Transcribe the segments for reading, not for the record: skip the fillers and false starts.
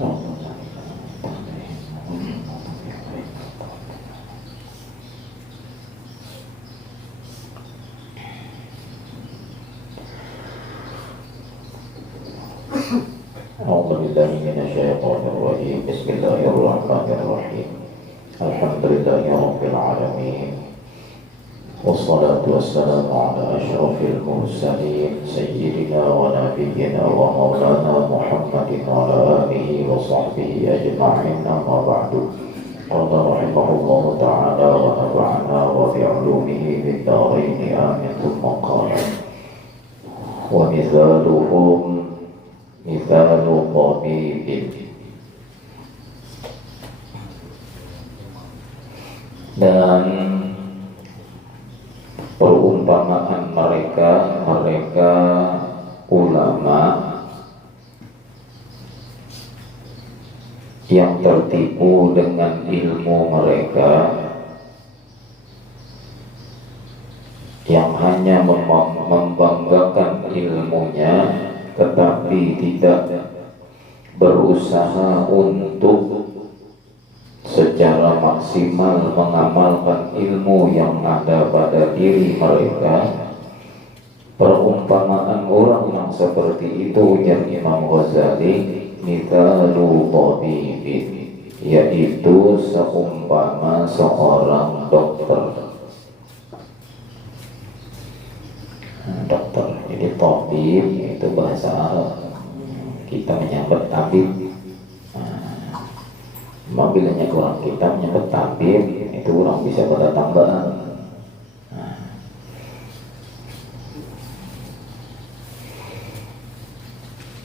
Bismillahirrahmanirrahim. Bismillahirrahmanirrahim. Alhamdulillahirabbil alamin. Wassalatu wassalamu ala asyrafil mursalin sayyidina wa nabiyyina wa maulana Muhammadin wa ala alihi wa sahbihi ajma'in. Amma ba'du. Qala rahimahullahu ta'ala wa nafa'ana wa bi'ulumihi fid dharain amin. Tsumma qala wa mithaluhum mithalu tabibin, dan perumpamaan mereka ulama yang tertipu dengan ilmu mereka, yang hanya membanggakan ilmunya tetapi tidak berusaha untuk secara maksimal mengamalkan ilmu yang ada pada diri mereka. Perumpamaan orang yang seperti itu, ujar Imam Ghazali, mithalu tabibin, yaitu seumpama seorang dokter. Dokter, jadi tabib itu bahasa Arab. Kita menyambut tabib. Mobilnya orang kita menyambut tabib, itu orang bisa pada tambahan.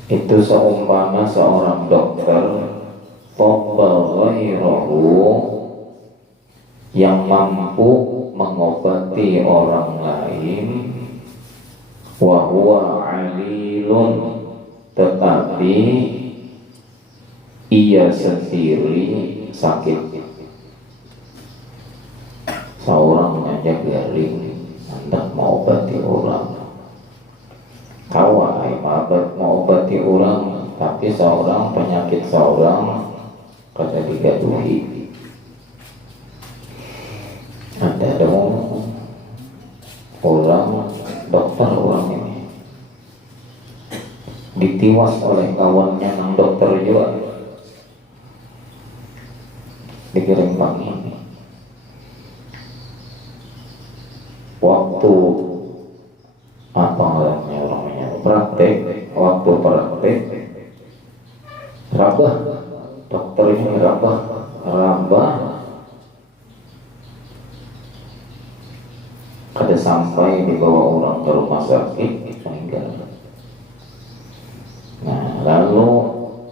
Itu seumpama seorang dokter tabaghairahu, yang mampu mengobati orang lain, wa huwa alilun, tetapi ia sendiri sakit. Seorang aja garing hendak mengobati orang, kawai mengobati orang, tapi seorang penyakit seorang kada digaduhi. Ada dong orang dokter, orang ini ditiwas oleh kawannya yang dokter juga, dikirim ini. Waktu apa namanya praktek, waktu praktek rabah, dokter ini rabah kada sampai dibawa orang ke rumah sakit, meninggal. Nah, lalu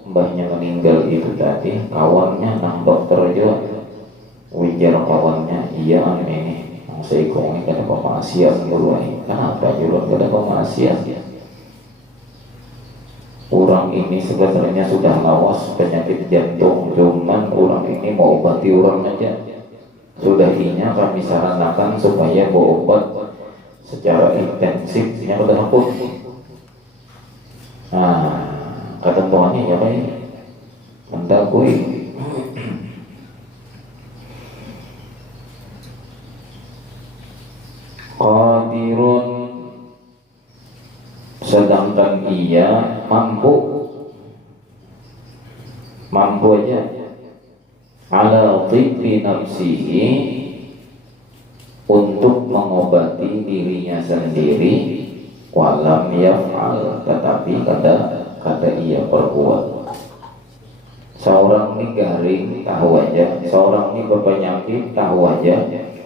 mbahnya meninggal itu tadi, kawannya nang dokter juga wijar kawannya, iya ini saya ikut kada pemasian berwai. Kenapa juga kada pemasian? Orang ini sebenarnya sudah lawas penyakit jantung, cuman orang ini mau obati orang aja. Sudah inya kami sarankan supaya berobat secara intensifnya pada aku. Nah, kata tuannya ya baik, mendakui. Qadirun, sedangkan ia mampu aja, ala tibbi nafsihi, untuk mengobati dirinya sendiri, walam yaf'al, tetapi kata ia perbuat. Seorang ini garing tahu aja, seorang ini berpenyakit tahu aja,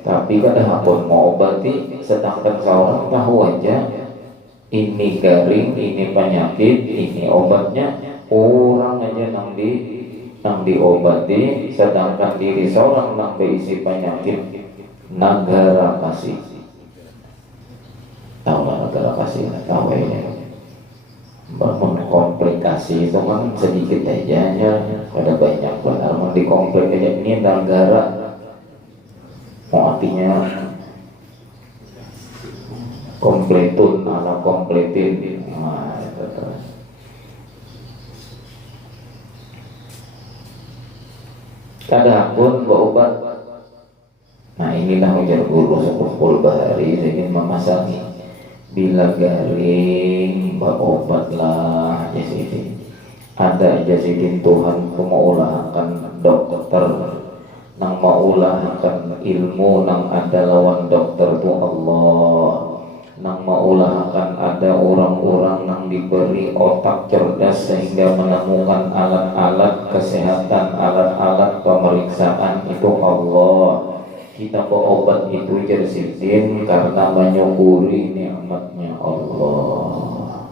tapi kadang pun mau obati, sedangkan seorang tahu aja ini garing, ini penyakit, ini obatnya, orang aja nang diobati, sedangkan diri seorang nang berisi penyakit. Negara kasih, tahu lah negara kasih, tahu ini bangun komplikasi itu kan sedikit aja ya, ada banyak benar mau dikomplik aja. Ini negara mau artinya kompletun ala kompletin. Nah, itu terus kadahapun berobat. Nah inilah ujar guru sepuh bahari ingin memasangi bila garing berobatlah jasidin. Ada jasidin Tuhan kumaulahkan dokter nang maulahkan ilmu nang ada lawan dokter tu Allah. Nang maulahkan ada orang-orang yang diberi otak cerdas sehingga menemukan alat-alat kesehatan, alat-alat pemeriksaan itu Allah. Kita berobat itu jersidin karena menyukuri nikmatnya Allah.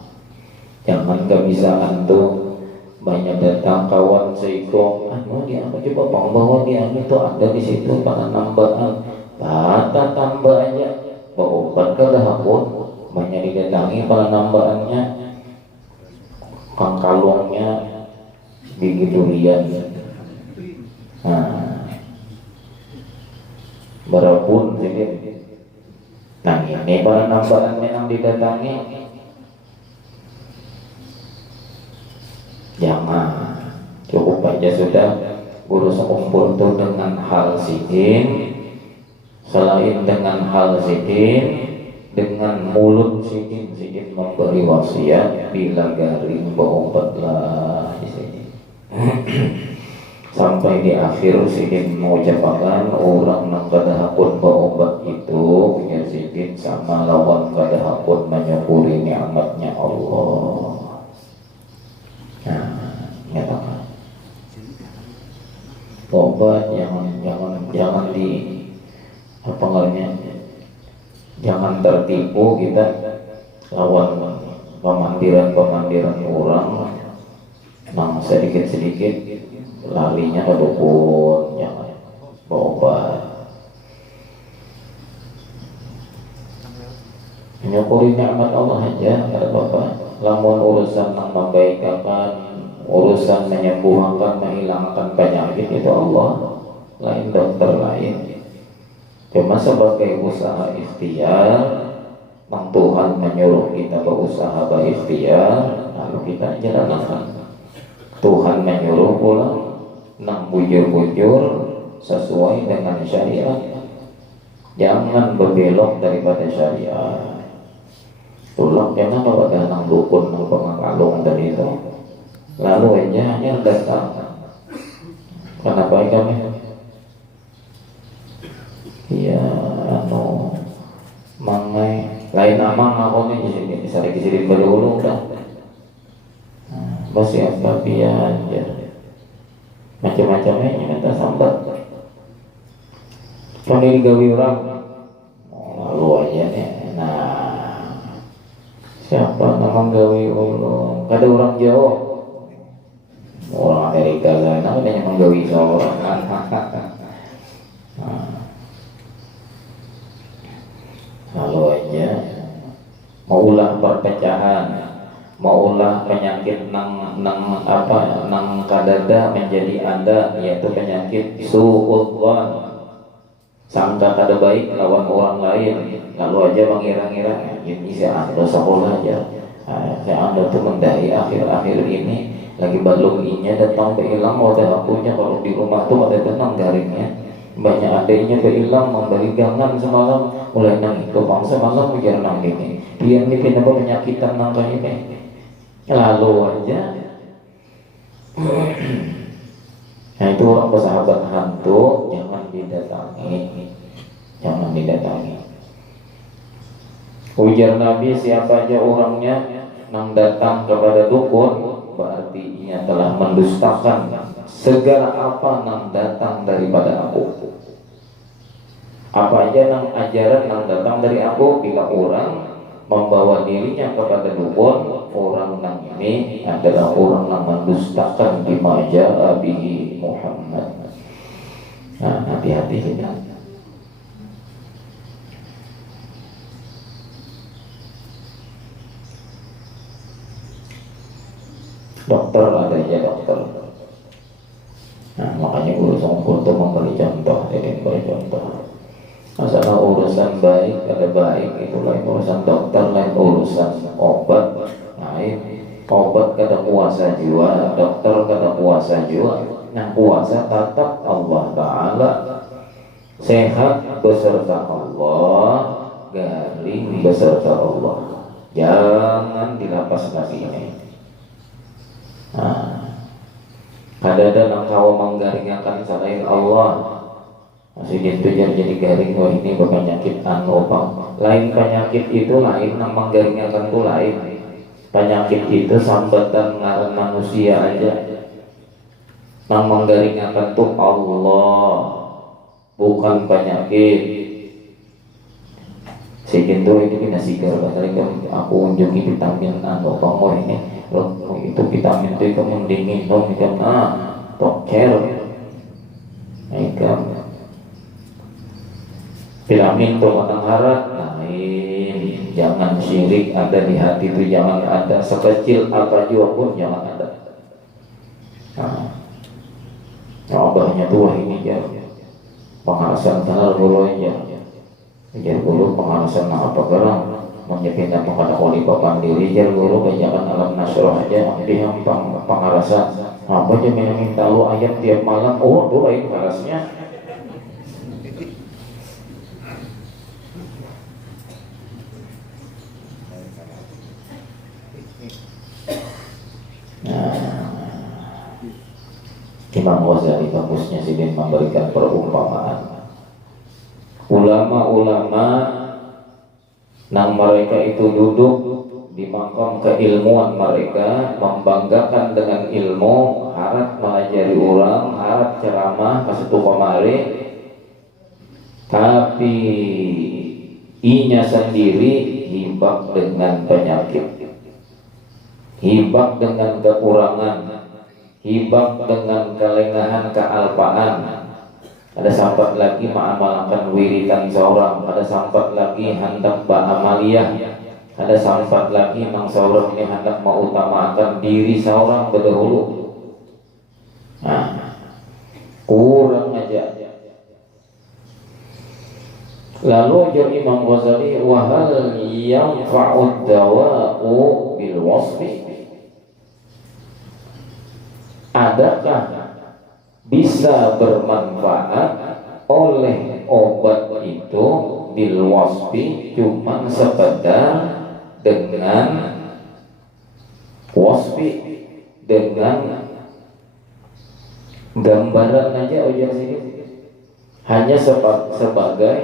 Jangan gak bisa antum banyak datang kawan seiko, dia apa coba pembawa dia itu ada di situ pada nambahan, bata tambah aja. Berobat kadahapun banyak didatangi pada nambahannya, kang kalungnya gigi durian. Nah, berapun jadi. Nah ini pada nambahannya yang didatangi, jangan cukup aja sudah guru sekumpul itu dengan hal sidin. Selain dengan hal sidin, dengan mulut sidin memberi wasiat bila garing berobatlah di sini. Sampai di akhir sidin mengucapkan orang yang kadahapun berobat itu punya sidin sama lawan kadahapun menyukuri nikmatnya Allah. Nah, nyatakan obat jangan di apa namanya, jangan tertipu kita lawan pemandiran orang nang sedikit larinya ke dukun, jangan berobat. Menyukuri nikmat Allah aja kata Bapak. Lamun urusan yang membaikkan, urusan menyembuhkan, menghilangkan penyakit itu Allah, lain dokter lain. Cuma sebagai usaha ikhtiar, Mang Tuhan menyuruh kita berusaha berikhtiar, lalu kita jalankan. Tuhan menyuruh pula nang bujur-bujur sesuai dengan syariat. Jangan berbelok daripada syariat. Tulak jangan bawa nang dukun, nang pengakalung dan itu. Lalu aja hanya datang. Kenapa kami? Ya, mangai lain nama ngakonnya di sini bisa dikisirin berdulu udah. Masih apa aja macam-macamnya minta sambat. Kalau digawi orang, lalu aja nih. Nah, siapa nama gawi ulung? Ada orang Jawa, orang Amerika sana, ada yang menggawi seorang. Lalu aja maulah perpecahan, maulah penyakit nang kadada menjadi ada, yaitu penyakit suudzon, sangka kada baik lawan orang lain. Lalu aja mengira-ngira ini saya anda sekolah aja, saya anda tuh mendai akhir-akhir ini lagi balunginya datang behilang wadah akunya kalau di rumah tuh ada tenang garingnya. Banyak adanya kehilang memberi gangan semalam mulai nang itu bangsa malam ujar nang ini dia ini kenapa penyakitan nang ini. Lalu aja nah itu orang bersahabat hantu jangan didatangi. Ujar Nabi siapa aja orangnya nang datang kepada dukun berarti ia telah mendustakan segala apa nang datang daripada aku. Apa aja nang ajaran nang datang dari aku, bila orang membawa dirinya kepada dukun, orang nang ini adalah orang yang mendustakan bima jaa bihi Muhammad. Nah, hati-hati kita. Dokter ada aja dokter. Nah, makanya urusan untuk memberi contoh, jadi memberi contoh. Masalah urusan baik ada baik, itu lain urusan dokter, lain urusan obat, lain obat kada kuasa jiwa, dokter kada kuasa puasa juga, yang puasa tetap Allah Ta'ala, sehat beserta Allah, garing beserta Allah. Jangan dilapas lagi ini. Nah, kadang-kadang kawa menggaringakan selain Allah, masih gitu jadi garing. Wah, ini penyakit anu lain, penyakit itu lain, nang menggaringakan itu lain. Penyakit itu sambatan ngaran manusia aja. Nang menggaringakan itu Allah, bukan penyakit. Sekian ini kena sigar katanya kan aku unjungi vitamin anu pangor ini loh, itu vitamin itu kamu dingin dong ikan toker ikan vitamin tuh orang harat lain. Jangan syirik ada di hati itu, jangan ada sekecil apa juga pun jangan ada. Abahnya tuh wah ini ya pengalasan tanah dulu aja. Jar guru pengalasan apa gerang menyepindah kepada wali bapak diri. Jar guru bacakan alam nasroh aja dia pengalasan apa aja minta lu ayat tiap malam. Oh tuh baik parasnya. Imam Ghazali bagusnya sih dia memberikan perumpamaan. Ulama-ulama nang mereka itu duduk di makam keilmuan mereka, membanggakan dengan ilmu, harap mengajari orang, harap ceramah kasatu kamari, tapi inya sendiri hibak dengan penyakit, hibak dengan kekurangan, hibak dengan kelengahan, kealpaan. Ada sampat lagi mengamalkan wiridan seorang, ada sampat lagi hendak beramaliyah, ada sampat lagi nang seorang ini hendak mengutamakan diri seorang berdahulu. Nah, kurang aja. Lalu jar Imam Ghazali, wahal yanfa'ud dawa'u bil wasfi. Adakah bisa bermanfaat oleh obat itu bil wasfi, cuman sekedar dengan wasfi, dengan gambaran aja ujar sini, hanya sebagai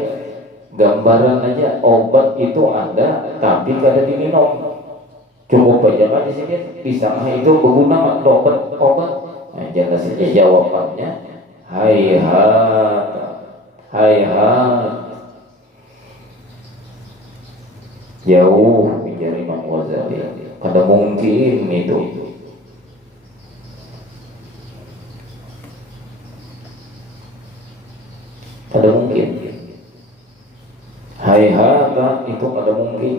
gambaran aja. Obat itu ada tapi kada diminum, cukup aja kan di sini pisang itu berguna obat. Nah, jangan saja jawabannya hayhat, hayhat, jauh mencari Imam Ghazali. Kada mungkin itu. Kada mungkin. Hayhat itu kada mungkin.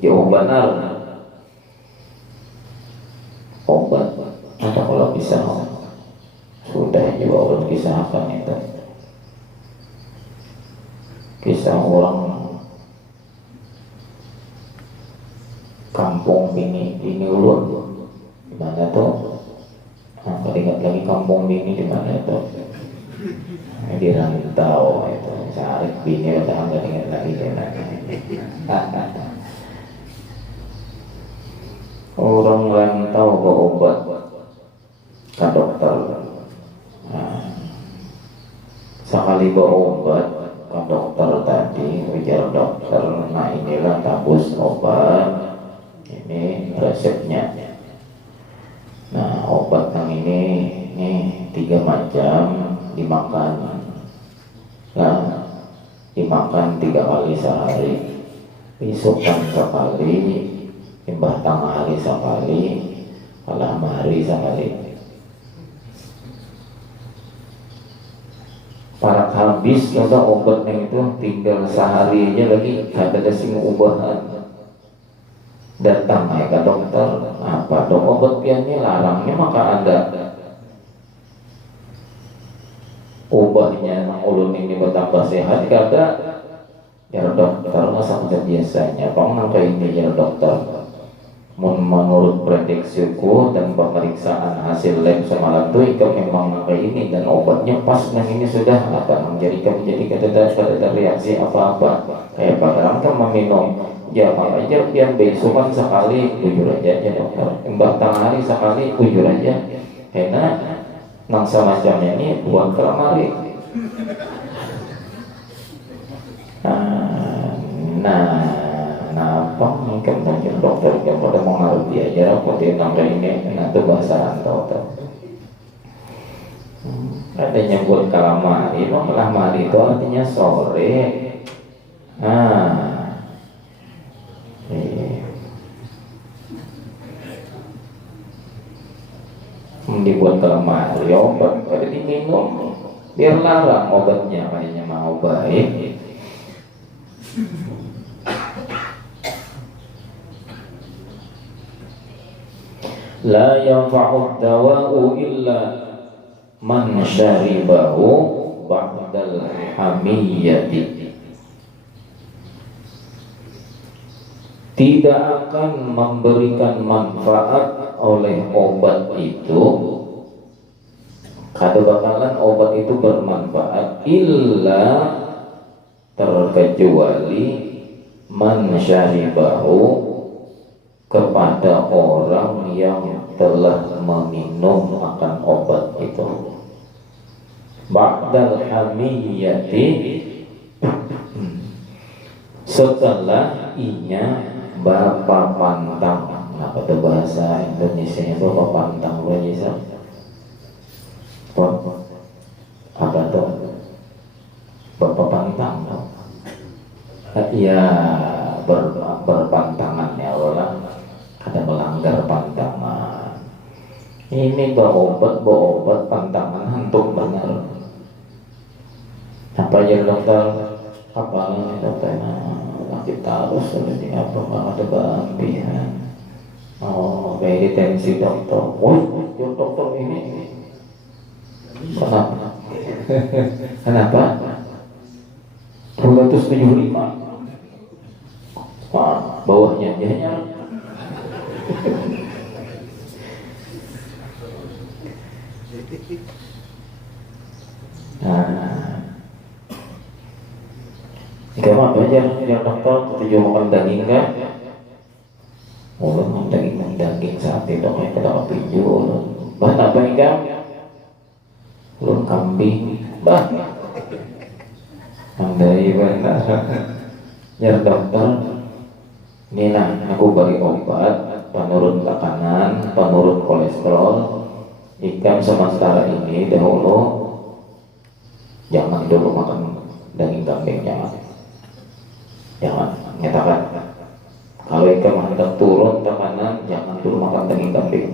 Jauh benar. Obat ada kalau bisa. Sudah juga orang kisahkan itu, kisah orang kampung ini ulun di mana tuh? Nah, ingat lagi kampung ini di mana itu? Di Rantau itu. Sehari bini udah nggak ingat lagi deh. Orang Rantau berobat ke dokter. Sekali berobat ke dokter tadi, ujar dokter, nah inilah tabus obat, ini resepnya. Nah obat yang ini 3 macam dimakan. Nah dimakan 3 kali sehari, besokan sekali, imbah tengah hari sekali, malam hari sekali. Para habis kata obatnya itu tinggal sehari aja lagi kada ada sing ubahan. Datang ke dokter, apa dok obat piannya larangnya maka ada ubahnya ulun ini bertambah sehat kada. Ya dokter masa biasanya pengen kayak ini ya dokter. menurut prediksiku dan pemeriksaan hasil lab semalam tuh ikam memang kayak ini, dan obatnya pas yang ini sudah akan menjadikan kada reaksi apa-apa. Kayak padahal kan meminum ya aja yang besokan sekali bujur aja dokter, batang hari sekali bujur aja, karena nang semacamnya ini buat kelamari. Nah, apa mungkin dokter yang pada mengerti aja putih nangka ini itu bahasa rantau tuh. Ada nyebut kalamari, kalamari itu artinya sore. Dibuat kalamari obat pada diminum biar larang obatnya, kayaknya mau baik. La yanfa'u dawa'u illa man syaribahu ba'dal hamiyyati. Tidak akan memberikan manfaat oleh obat itu, kada bakalan obat itu bermanfaat illa terkecuali man syaribahu, kepada orang yang telah meminum akan obat itu. Ba'dal hamiyyati, setelah inya bapak pantang. Nah, pada bahasa Indonesia bapak pantang bisa apa tuh? Bapak pantang ya, berpantangan ya orang, ada melanggar pantangan. Ini berobat pantangan untuk benar. Apa ya dokter? Apa ini dokter? Kita harus seperti apa? Ada berlebihan. Oh, kayak tensi dokter. Oh, dokter ini. Kenapa? Kenapa? 275. Wah, bawahnya aja. Gimana aja yang dokter ketujuh makan daging kan? Ulun daging sapi dong yang kada pinju. Bahan apa nih kan? Ulun kambing. Bah. Andai benar. Ya dokter, ini nah aku beri obat penurun tekanan, penurun kolesterol. Ikan sementara ini dahulu jangan dulu makan daging kambing, jangan nyatakan. Kalau ikan hendak turun tekanan, jangan dulu makan daging kambing.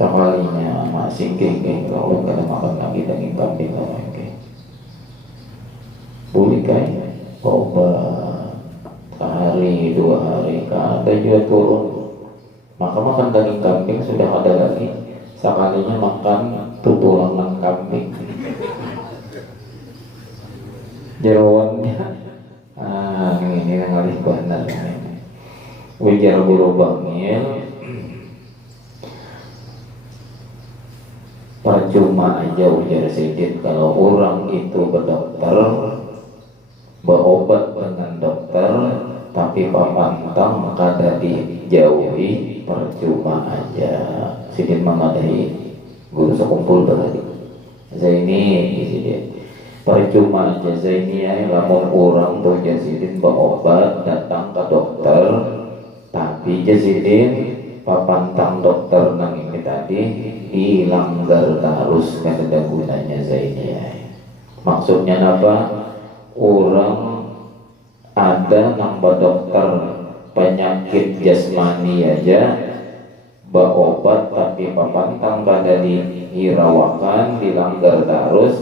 Sekalinya masih kalau kada makan lagi daging kambing boleh kan? Obat sehari 2 hari kada juga turun, maka makan daging kambing sudah ada lagi. Sekalinya makan tulangan kambing, jeroannya. Ini yang harus benar. Ujar guru bangil, percuma aja ujar sedikit kalau orang itu berdokter, berobat dengan dokter, tapi pantang maka dijauhi, percuma aja. Sidin memadai guru sekumpul berarti Zaini sidin percuma aja Zaini ya, lamun orang tuh jasidin berobat datang ke dokter, tapi jasidin papantang dokter nang ini tadi dilanggar terus, kan ada gunanya Zaini ya. Maksudnya apa? Orang ada nambah dokter penyakit jasmani aja berobat, tapi papantang kada dihirawakan, dilanggar terus,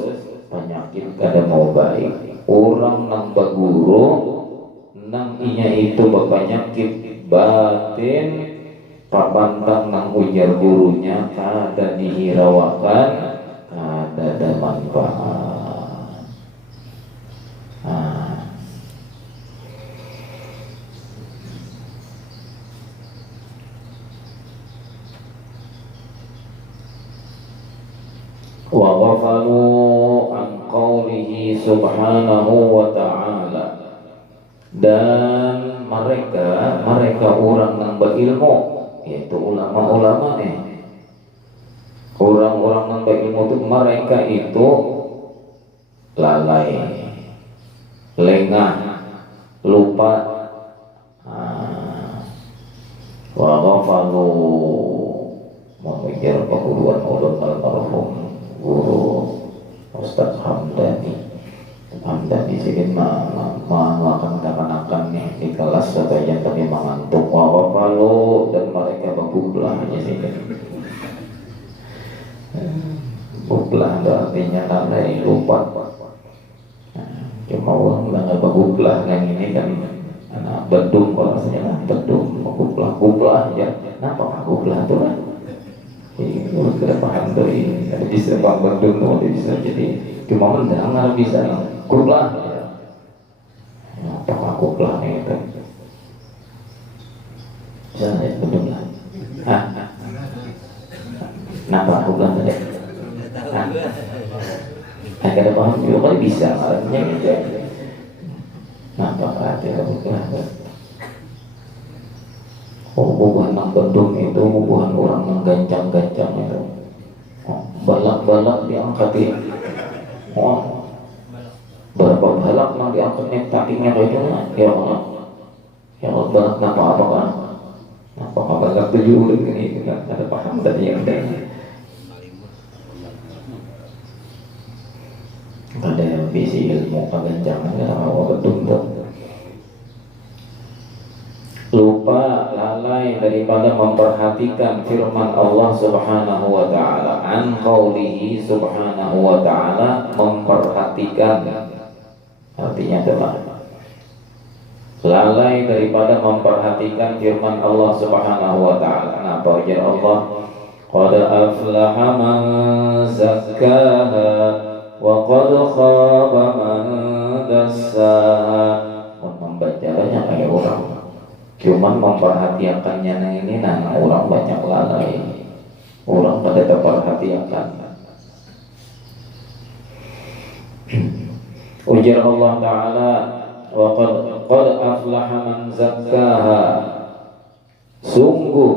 penyakit kada mau baik. Orang nambah guru nang inya itu penyakit batin, papantang nang ujar gurunya kada dihirawakan, kada ada manfaat. wa ghafalu an qawlihi subhanahu wa ta'ala, dan mereka orang yang berilmu, yaitu ulama-ulama orang-orang yang berilmu itu mereka itu lalai, lengah, lupa, wa ghafalu memikir keguruan ulun almarhum guru Ustaz Hamdani sidin melakukan kapan-kapan nih di kelas katanya kami mengantuk, wa ghafalu, dan mereka bergublah aja sih. Gublah itu artinya lalai, lupa. Cuma orang nggak bergublah yang ini kan anak bedung, kalau rasanya lah bedung, gublah ya. Kenapa gublah tuh kan? Ini kita paham dari ada bisa bang bedung tuh bisa jadi cuma mendengar bisa gublah. Apa gublah nih itu? Bisa ya bedung lah. Kenapa gublah tadi? Agak paham juga kan bisa artinya gitu. Kenapa artinya gublah? Hubungan nang bedung itu hubungan orang yang gancang-gancang itu. Balak-balak diangkat berapa balak nang diangkat nih takinya itu ya Allah. Ya Allah, balak kenapa apa kan? Apa balak tujuh ini kita ada paham tadi yang ada. Ada yang visi ilmu kegancangan ya Allah bedung tuh. Lupa, lalai daripada memperhatikan firman Allah subhanahu wa ta'ala, an qawlihi subhanahu wa ta'ala, memperhatikan artinya adalah lalai daripada memperhatikan firman Allah subhanahu wa ta'ala. Apa ujar Allah? Qad aflaha man zakkaha wa qad khaba man dassaha. Membacanya kayak orang cuman memperhatikannya ini orang banyak lalai, orang pada terperhatikan. Ujar Allah Ta'ala, wa qad aflaha man zakkaha, sungguh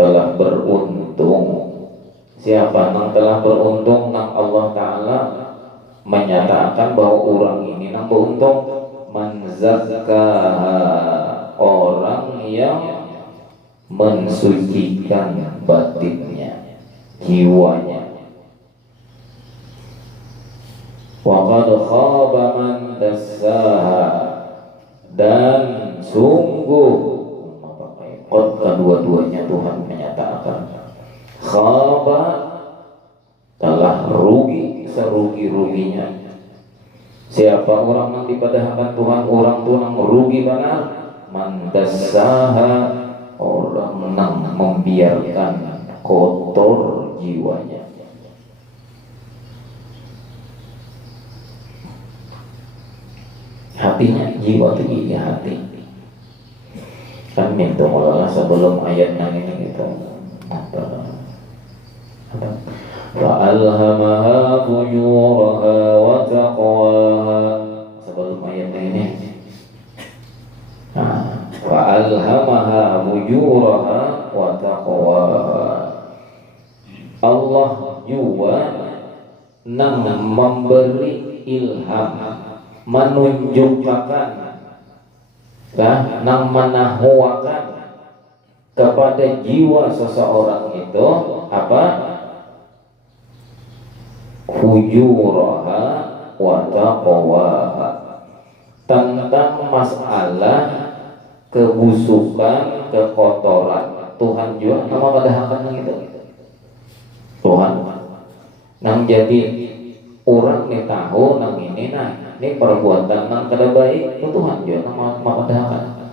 telah beruntung siapa yang telah beruntung. Nang Allah Ta'ala menyatakan bahwa orang ini nang beruntung. Man zakkaha, orang yang mensucikan batinnya, jiwanya. Wa qad khaba man dassaha, dan sungguh qad kedua-duanya Tuhan menyatakan khaba, telah rugi serugi-ruginya. Siapa orang yang dipadahkan Tuhan, orang tuh yang merugi benar. Mandasaha, orang yang membiarkan kotor jiwanya. Hatinya, jiwa itu iya hati. Kan minta Allah sebelum ayat yang ini gitu. Fa'alhamaha fujuraha wa taqwaha. Sebelum ayat ini fa'alhamaha fujuraha wa taqwaha. Allah juga nang memberi ilham, menunjukkan nang menahwakan kepada jiwa seseorang itu apa? Fujuraha wa taqwaha, tentang masalah kebusukan, kekotoran. Tuhan juga nama padahkan itu. Tuhan nang jadi orang nih tahu nang ini ini perbuatan nang kada baik itu Tuhan juga nama padahkan.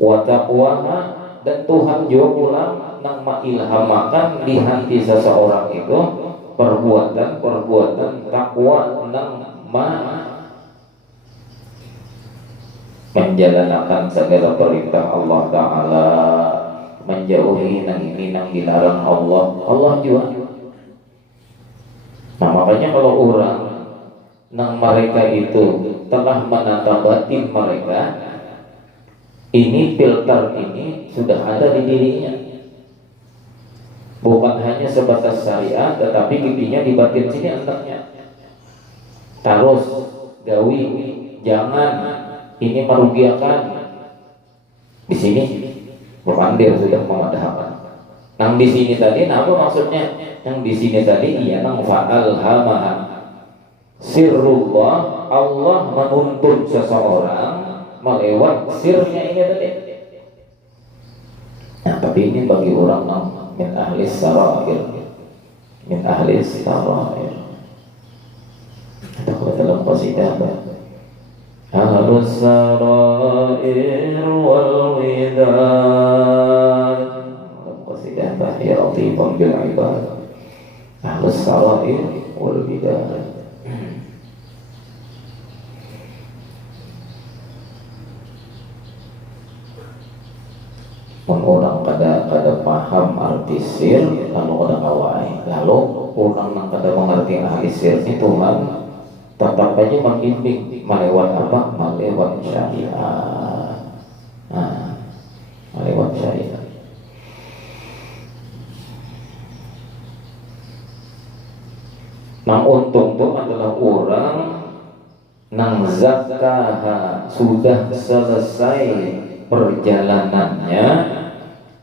Wa taqwaha, dan Tuhan juga pulang nang mengilhamakan di hati seseorang itu perbuatan takwa nang menjalankan segala perintah Allah Ta'ala, menjauhi nang ini nang dilarang Allah. Allah juga Makanya kalau orang nang mereka itu telah menata batin mereka, ini filter ini sudah ada di dirinya, bukan hanya sebatas syariat, tetapi giginya di batin sini antaknya. Terus gawi, jangan, ini merugikan. Di sini berpandir sudah memadahkan. Nang di sini tadi, apa maksudnya? Yang di sini tadi iya nang fa'alhamaha sirrullah, Allah menuntun seseorang melewat sirnya ini tadi. Nah, tapi ini bagi orang yang min ahli sarair, min ahli sarair. Kita dalam qasidah ahlus sarair wal widad, dalam qasidah ya latifun bil ibad, ahlus sarair wal widad. Orang kada paham arti sir, kalau orang awai, lalu orang yang kada mengerti ahli sir itu Tuhan tetap aja membimbing melewat apa? Melewat syariat. Nah, melewat syariat. Nah, untung itu adalah orang nang zakaha, sudah selesai perjalanannya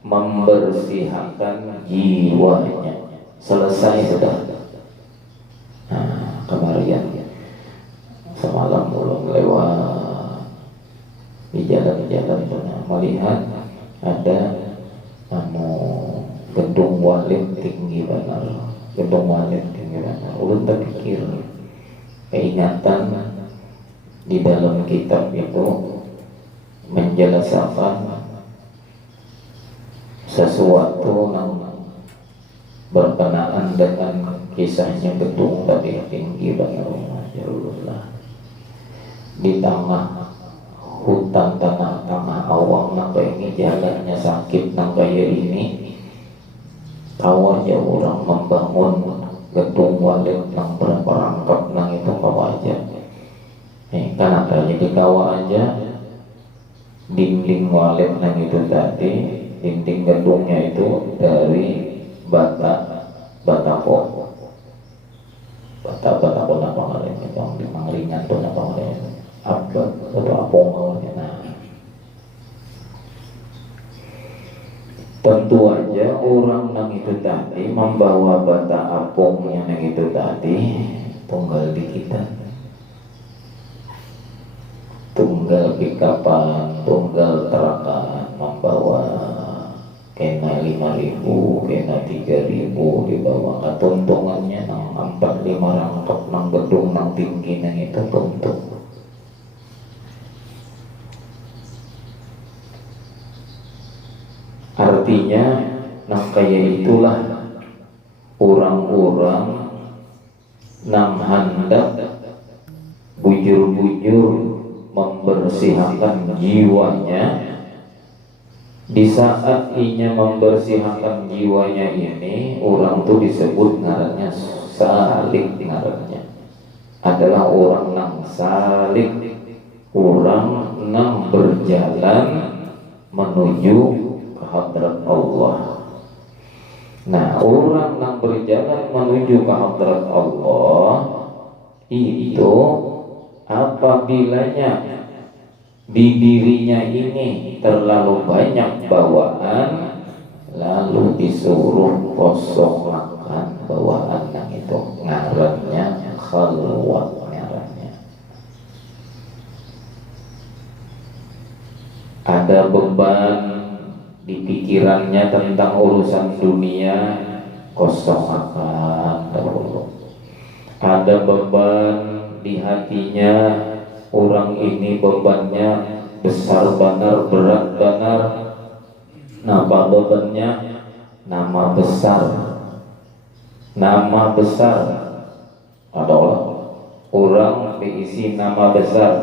membersihkan jiwanya, selesai sudah. Nah, kemarin semalam belum lewat di jalan-jalan melihat ada gedung walid tinggi benar, gedung walid tinggi benar. Ulun terpikir keingatan di dalam kitab itu menjelaskan sesuatu yang berkenaan dengan kisahnya gedung tadi tinggi banget, Masya di tengah hutan tanah awang nang ini jalannya sakit nang kayak ini, kau aja orang membangun gedung walid nang berperangkap nang itu kau aja, kan ada jadi kau aja dinding walid nang itu tadi, dinding gedungnya itu dari bata kok, bata kok apa ngarenya, yang di Mangringan tuh apa ngarenya, apa ngarenya. Nah, tentu aja orang nang itu tadi membawa bata apungnya nang itu tadi tunggal di kita, tunggal pikapan, tunggal terakan, membawa kena 5.000, kena 3.000 dibawa ketuntungannya nang 4-5 rangkap nang gedung nang tinggi nang itu tuntung. Artinya nang kaya itulah orang-orang nang hendak bujur-bujur membersihkan jiwanya. Di saat inya membersihkan jiwanya ini, orang tuh disebut ngarannya salik, ngarannya adalah orang nang salik, orang nang berjalan menuju ke hadrat Allah. Nah, orang nang berjalan menuju ke hadrat Allah itu apabilanya di dirinya ini terlalu banyak bawaan, lalu disuruh kosongkan bawaan yang itu, ngarannya khalwat, ngarannya. Ada beban di pikirannya tentang urusan dunia, kosongkan dahulu. Ada beban di hatinya, orang ini bebannya besar benar, berat benar. Nama bebannya nama besar, nama besar. Ada orang diisi nama besar,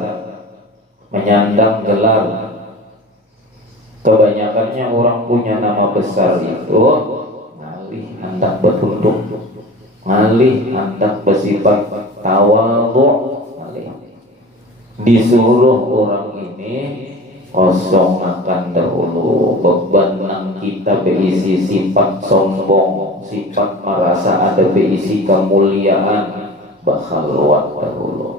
menyandang gelar. Kebanyakannya orang punya nama besar itu ngalih hendak bertunduk, ngalih hendak bersifat tawadhu, ngalih disuruh orang ini kosong akan dahulu beban nang kita berisi sifat sombong, sifat merasa ada berisi kemuliaan, bakal luat dahulu.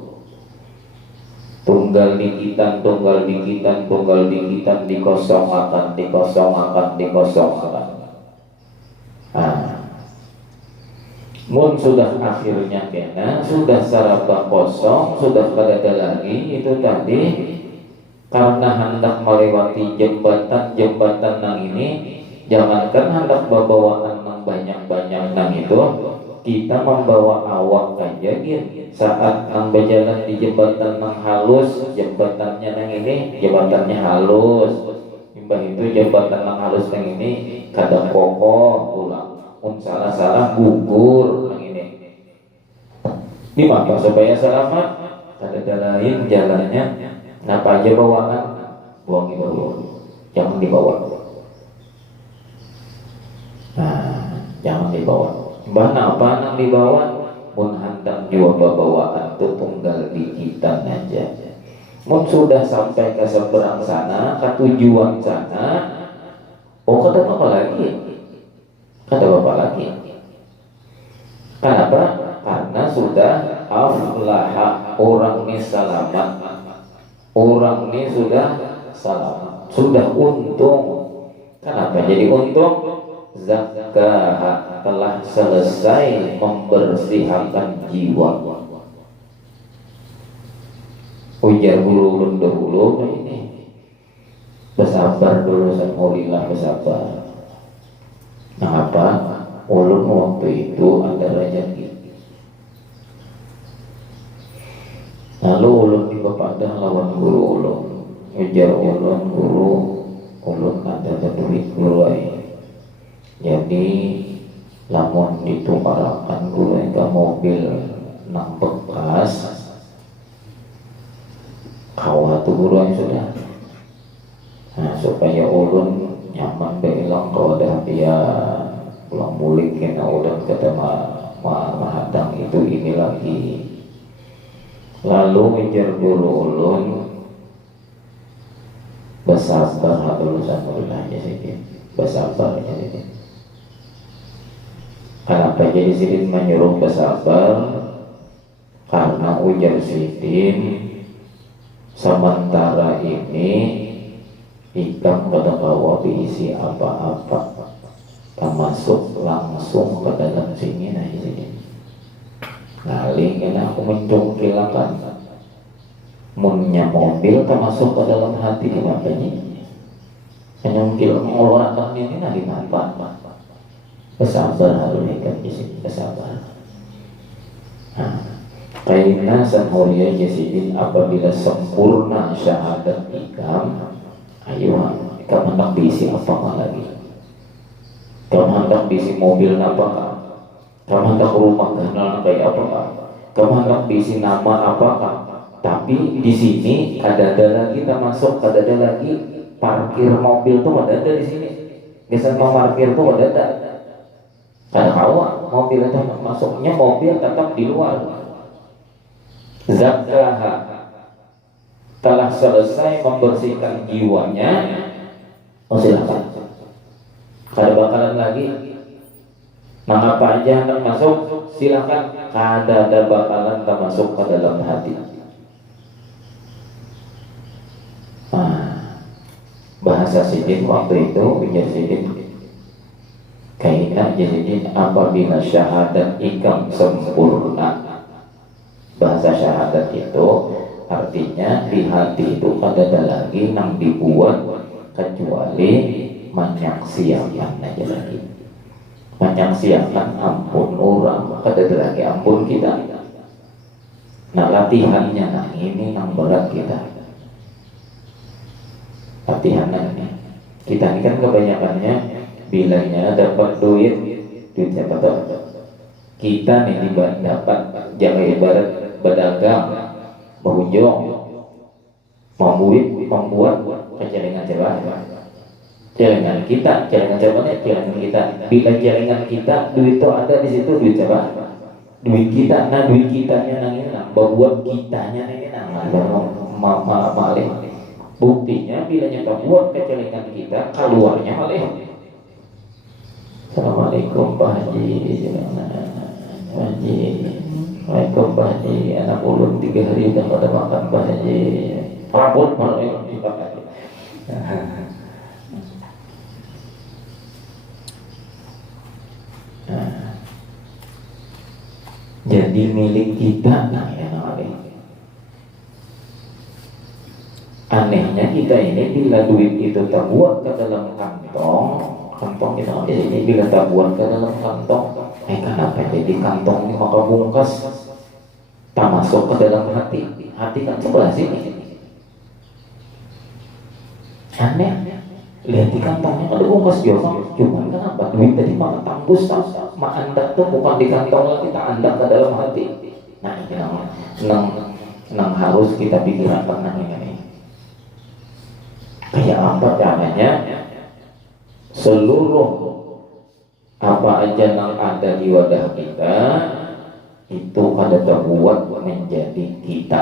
Tunggal dikitan, tunggal dikitan, tunggal dikitan, dikosongakan, dikosongakan, dikosongakan. Mun sudah akhirnya kena, sudah sarapa kosong, sudah kada lagi itu tadi, karena hendak melewati jembatan nang ini, jangankan hendak bawaan nang banyak-banyak nang itu, kita membawa awak aja gitu. Saat nang berjalan di jembatan nang halus, jembatannya nang ini, jembatannya halus, imbah itu jembatan nang halus nang ini kada kokoh pulang. Salah-salah gugur nang ini. Di mana supaya selamat? Kada lain jalannya. Napa aja bawaan? Buangi dulu. Jangan dibawa. Jangan dibawa. Bahan apa nang dibawa? Mun hendak juga bawaan itu tunggal dikitan aja. Mun sudah sampai ke seberang sana, ke tujuan sana, kada apa lagi? Kada apa lagi? Kenapa? Karena sudah aflaha, orang ini selamat. Orang ini sudah selamat, sudah untung. Kenapa jadi untung? Zakah telah selesai membersihkan jiwa. Ujar guru dahulu ini bersabar dulu, alhamdulillah bersabar. Nah apa? Ulun waktu itu ada rezeki. Lalu ulun dibepadah lawan guru ulun. Ujar ulun, guru ulun ada duit guru ay. Jadi lamun ditumarakan guru ke mobil nang bekas, kawat guru ay sudah. Nah supaya ulun nyaman belang kalau dah dia pulang mulik kena udah ketemu mahadang itu ini lagi. Lalu ngejar guru ulun bersabar lulusan mulanya sih, bersabar jadi. Kenapa jadi Sidin menyuruh bersabar? Karena ujar Sidin sementara ini ikam pada bawa diisi apa-apa, termasuk langsung ke dalam sini. Nah ini kali kena aku mencungkilakan munnya mobil termasuk ke dalam hati di makanya menyungkil mengeluarkan ini nah di mana bersabar harus ikat di sini, bersabar. Karena sanhuria Yazidin apabila sempurna syahadat ikam, ayo kamu hendak diisi apa lagi? Kamu hendak diisi mobil apakah? Kamu hendak rumah kenal kayak apakah? Kamu hendak diisi nama apakah? Tapi di sini ada lagi termasuk ada lagi parkir mobil tuh ada di sini. Biasanya mau parkir tuh ada. Kada kawa mobil itu masuknya mobil tetap di luar. Zakah telah selesai membersihkan jiwanya. Oh silakan. Kada bakalan lagi. Nah apa aja hendak masuk silakan. Kada ada bakalan termasuk ke dalam hati. Bahasa Sidin waktu itu ujar Sidin kaidah Yazidin apabila syahadat ikam sempurna. Bahasa syahadat itu artinya di hati itu ada lagi yang dibuat kecuali menyaksikan aja lagi. Menyaksikan ampun orang, ada lagi ampun kita. Nah latihannya nah ini yang berat kita. Latihan ini. Kita ini kan kebanyakannya bilangnya dapat duit siapa tahu. Kita nih dapat jangan ibarat berdagang, berujung, membuat jaringan celah. Jaringan kita, jaringan celah kita. Bila jaringan kita duit itu ada di situ duit celah. duit kita, nah duit kitanya nang buat kitanya nang malih. Buktinya bila nyata buat kecelengan kita keluarnya malih. Assalamualaikum Pak Haji. Pak Haji. Waalaikumsalam Pak Haji. Anak ulun 3 hari udah pada makan Pak Haji. Rabut malih kita Pak Haji. Jadi milik kita anehnya kita ini bila duit itu terbuat ke dalam kantong kita ini bila terbuat ke dalam kantong kenapa jadi kantong ini maka bungkas tak masuk ke dalam hati kan sebelah sini aneh lihat di kantongnya ada bungkas juga cuman kenapa duit tadi maka tembus anda tuh bukan di kantong lagi tak anda ke dalam hati nah ini nang harus kita pikirkan ini kayak apa caranya seluruh apa aja yang ada di wadah kita itu kada terbuat menjadi kita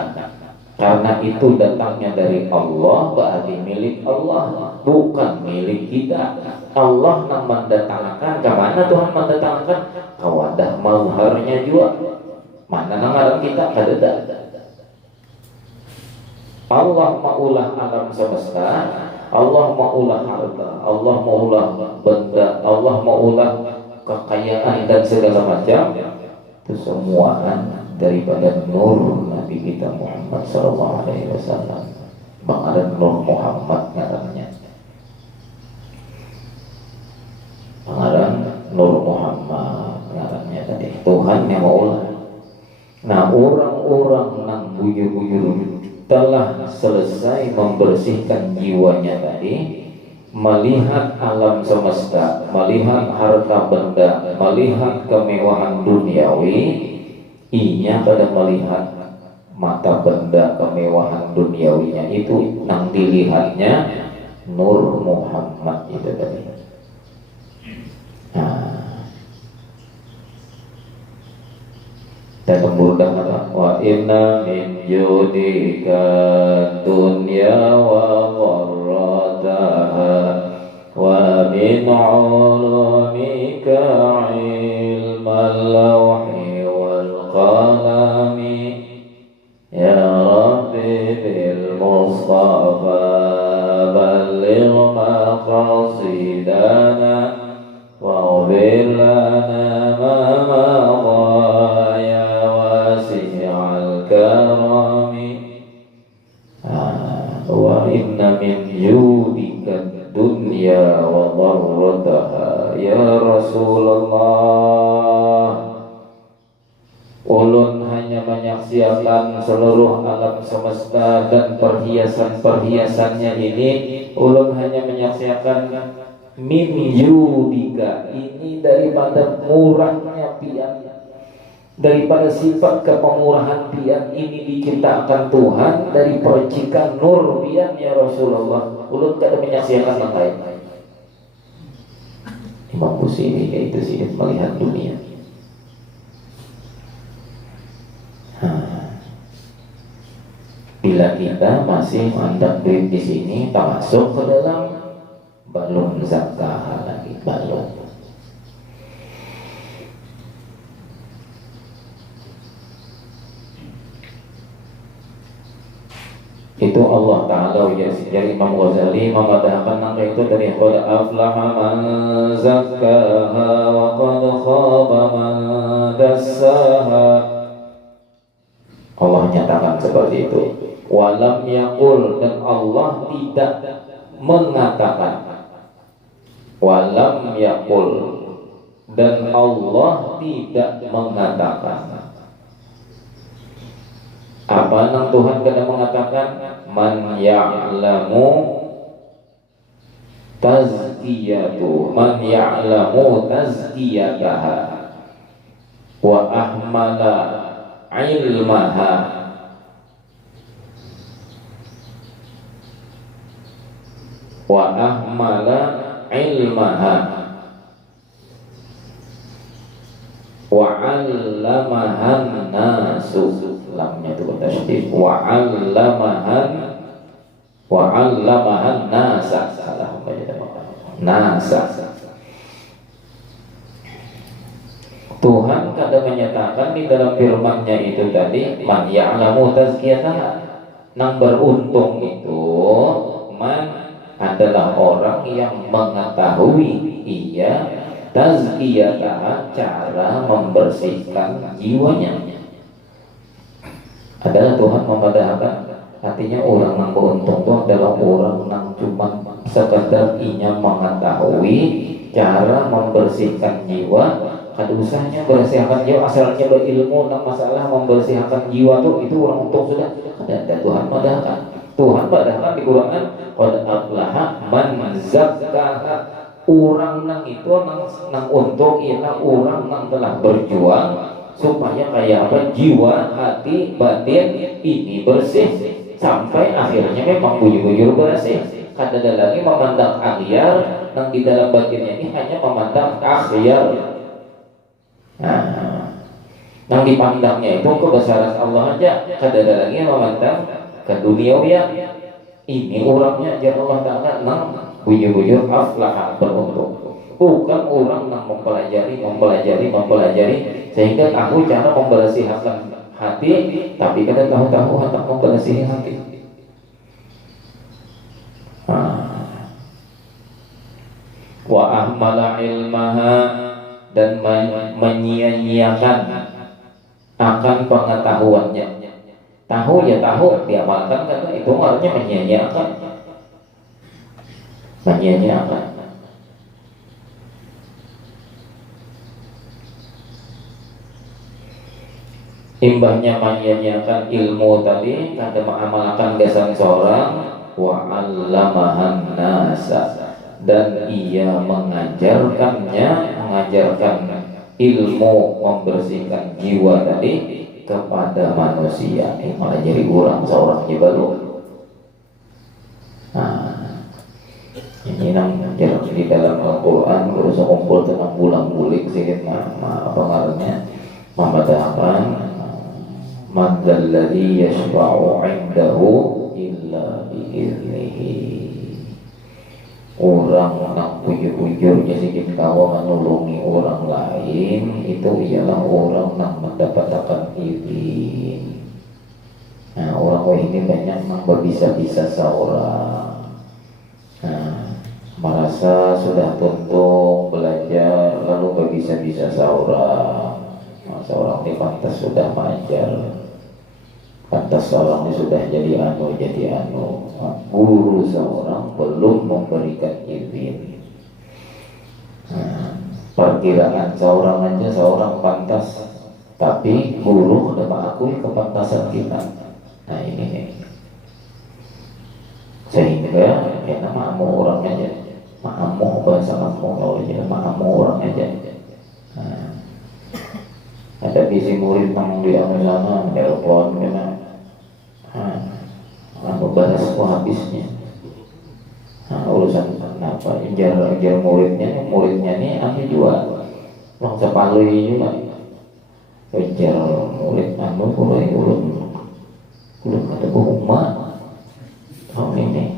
karena itu datangnya dari Allah berarti milik Allah bukan milik kita. Allah yang mendatangkan kemana Tuhan mendatangkan ke wadah mazharnya juga mana nang ada kita kada. Allah maulah alam semesta, Allah maulah harta, Allah maulah benda, Allah maulah kekayaan dan segala macam itu semua daripada nur Nabi kita Muhammad sallallahu alaihi wasallam. Ada Nur Muhammad ngarannya. Pengaran Nur Muhammad ngarannya tadi Tuhan yang maulah. Nah, orang-orang nang bujur-bujur telah selesai membersihkan jiwanya tadi, melihat alam semesta, melihat harta benda, melihat kemewahan duniawi, inya pada melihat mata benda kemewahan duniawinya itu nang dilihatnya Nur Muhammad itu tadi. Dan kemudian wa inna min judika dunya wa gharrataha wa min ulumika ilmal lawhi wal qalami ya rabbi bil mustafa balligh maqasidana wa lana ma wa inna min judika dunya wa dharrataha ya Rasulullah ulun hanya menyaksikan seluruh alam semesta dan perhiasan-perhiasannya ini ulun hanya menyaksikan min judika ini daripada murahnya pian daripada sifat kepemurahan pian ini diciptakan Tuhan dari percikan nur pian ya Rasulullah ulun kada menyaksikan yang lain. Imam Busiri itu sih melihat dunia. Bila kita masih mandang duit di sini tak masuk ke dalam balon zakah lagi balon. Itu Allah Ta'ala dari Imam Ghazali memadahkan angka itu dari qad aflaha man zakkaha wa qad khaba man dassaha. Allah nyatakan seperti itu. Walam yaqul dan Allah tidak mengatakan. Walam yaqul dan Allah tidak mengatakan. Apa yang Tuhan kena mengatakan man ya'lamu tazkiyatu man ya'lamu tazkiyataha wa ahmala ilmaha wa ahmala ilmaha wa 'allamahan nasu, lamnya itu tasydid, wa 'allamahan nasa, salah baca nasa. Tuhan kadang menyatakan di dalam firman-Nya itu tadi, man ya'lamu tazkiyataha, nang beruntung itu man adalah orang yang mengetahui ia tazkiyataha, cara membersihkan jiwanya. Adalah Tuhan memadahkan, artinya orang yang beruntung itu adalah orang yang cuma sekedar inya mengetahui cara membersihkan jiwa. Kada usahnya bersihkan jiwa, asalnya berilmu tentang masalah membersihkan jiwa itu orang untung sudah. Ada Tuhan padahkan. Tuhan padahkan di Quran, qad aflaha man zakkaha, orang nang itu nang untung ialah orang nang telah berjuang supaya kayak apa, jiwa, hati, batin ini bersih sampai akhirnya memang bujur-bujur bersih. Kada ada lagi memandang akhyar, nang di dalam batinnya ini hanya memandang akhyar. Nah, yang dipandangnya itu kebesaran Allah aja, kada ada lagi yang memandang ke dunia ya. Ini orangnya aja Allah Ta'ala nang bujur-bujur aflah, beruntung. Bukan orang yang mempelajari sehingga tahu cara membersihkan hati, tapi kada tahu hendak membersihkan hati. Wa ahmala ilmaha, dan menyia-nyiakan akan pengetahuannya. Tahu ya tahu, diamalkan karena itu artinya menyia-nyiakan. Imbahnya menyia-nyiakan ilmu tadi, kada mengamalkan gasan seorang, wa 'allamahan nasa, dan ia mengajarkan ilmu membersihkan jiwa tadi kepada manusia. Ini malah jadi orang seorang baru. Nah, ini nang di dalam Al-Quran terus kumpul tentang bulang-bulik sedikit pengaruhnya membacakan man dzalladzi yashfa'u 'indahu illa bi'iznihi. Orang yang bujur-bujurnya sedikit kawan menolongi orang lain itu ialah orang yang mendapatkan izin. Nah, orang ini banyak yang berbisa-bisa seorang. Nah, merasa sudah tuntung belajar lalu berbisa-bisa seorang. Nah, seorang ini pantas sudah mengajar, pantas seorang ini sudah jadi anu. Guru seorang belum memberikan izin. Nah, perkiraan seorang aja seorang pantas, tapi guru sudah mengakui kepantasan kita. Nah ini nih. Sehingga kita ma'amu orang aja, ma'amu bahasa kamu kalau jadi ma'amu orang aja. Nah, ada bisi murid yang di sana telepon kena. Bahas habisnya. Nah, urusan apa? Jar muridnya nih anu jual. Wong sepalui juga. Jar murid anu ulun ada rumah. Oh ini.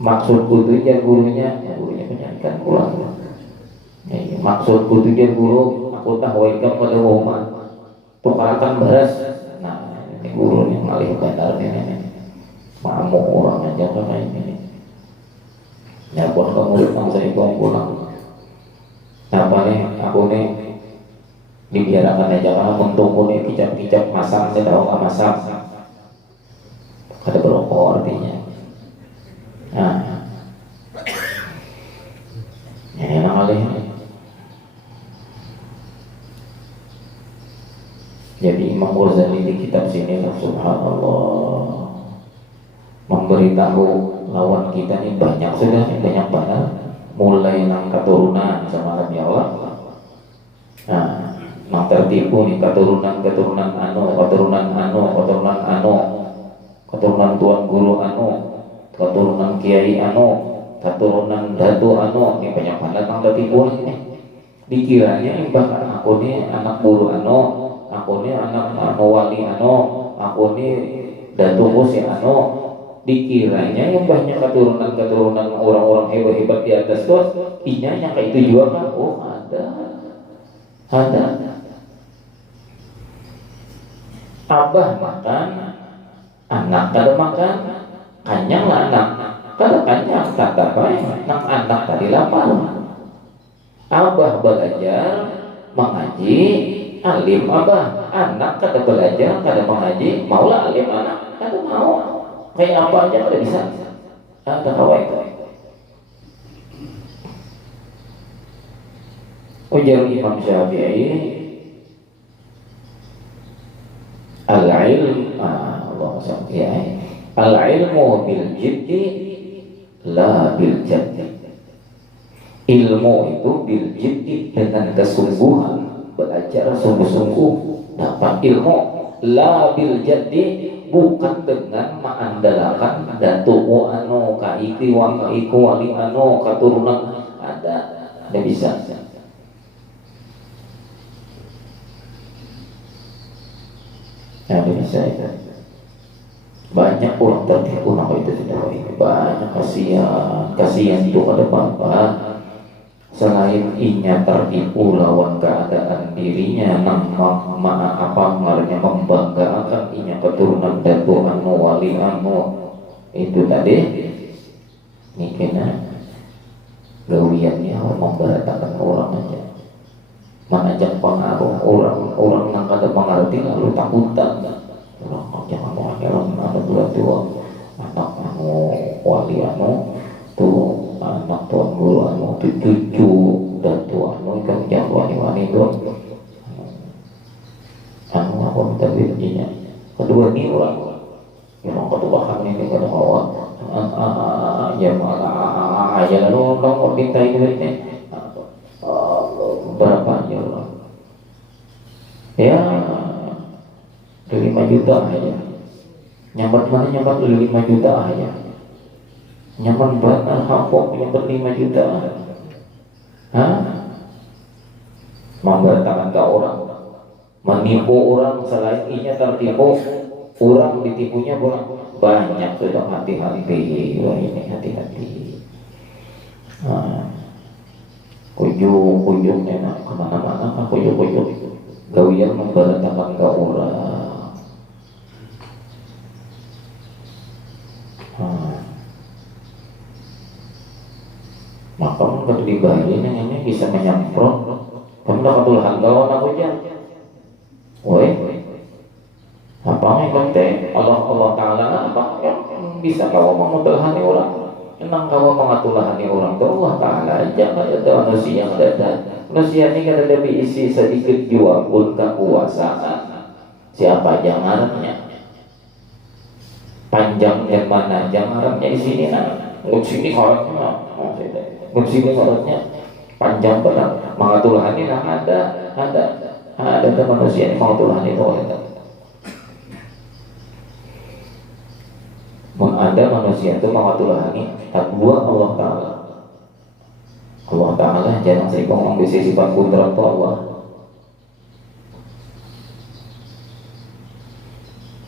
Maksudku itu jar gurunya penyanyikan pulang. Maksudku itu jar guru, aku tahu ikam pada rumah. Tukarkan beras. Nah, ini guru yang ngalih bandar ini. Mamu orang aja karena ini. Ya buat kamu datang saya pulang. Apa nih? Aku nih dibiarkan aja karena mentungku nih kicap-kicap masak, saya tahu nggak masak. Ada berapa artinya? Nah, ya enak kali. Jadi Imam Ghazali di kitab sini, subhanallah, memberitahu lawan kita ini banyak sudah, banyak banget, mulai nang keturunan sama Nabi Allah. Nah, nang tertipu nih keturunan tuan guru keturunan kiai keturunan datu ini banyak banget nang tertipu ini. dikiranya bahkan aku ini anak guru aku ini anak wali aku ini datu si dikiranya banyak keturunan orang-orang hebat-hebat di atas tuh inya yang kayak itu juga kan. Oh ada abah makan anak kada makan kanyang lah anak kada kanyang kata anak tadi lapar. Abah belajar mengaji alim abah, anak kada belajar kada mengaji maulah alim anak kada mau, kayak apa aja kada bisa. Ada kawan itu ujar Imam Syafi'i al-ilmu bil jiddi la bil jaddi. Ilmu itu bil jiddi, dengan kesungguhan, belajar sungguh-sungguh dapat ilmu. La bil jaddi, bukan dengan mengandalkan datu kaiki wali keturunan ada bisa. Bisa itu. Banyak orang tertipu nama itu tidak ini, banyak kasihan itu pada bapak. Selain inya tertipu lawan keadaan dirinya, namanya membanggakan inya keturunan datu wali itu tadi mikirnya gawiannya memberatakan orang aja, mengajak pengaruh orang yang kada mengerti lalu takutan. Orang jangan mau ada dua anak wali tuh anak tuan guru cucu dan tuan kan jangan wani dong apa minta bijinya kedua ini orang ketubahan ini kada mau ya malah ya lalu mau minta ini berapa aja orang ya 5 juta aja nyambat 5 juta aja nyaman banget hafok nyambat 5 juta memberitakan ke orang, menipu orang selain inya tertipu orang ditipunya banyak. Sudah hati-hati ini hati-hati. Kujung enak kemana-mana kujung gawian memberitakan ke orang. Maka kalau dibayarin ini bisa menyemprot. Kamu dapat tulang kalau aku aja. Woi, apa yang penting Allah Taala apa yang bisa kau mengutulhani orang? Memang kau mengatulhani orang itu Allah Taala aja. Ada manusia yang ada. Manusia ini kan ada isi sedikit jua pun kekuasaan. Siapa jangannya? Panjang yang mana jangannya di sini sini orangnya. Musibah orangnya panjang benar, mengatulhani ada manusia yang mengatulhani itu ada manusia itu mengatulhani takwa Allah Taala jangan saya ngomong di sifat kudrat Allah.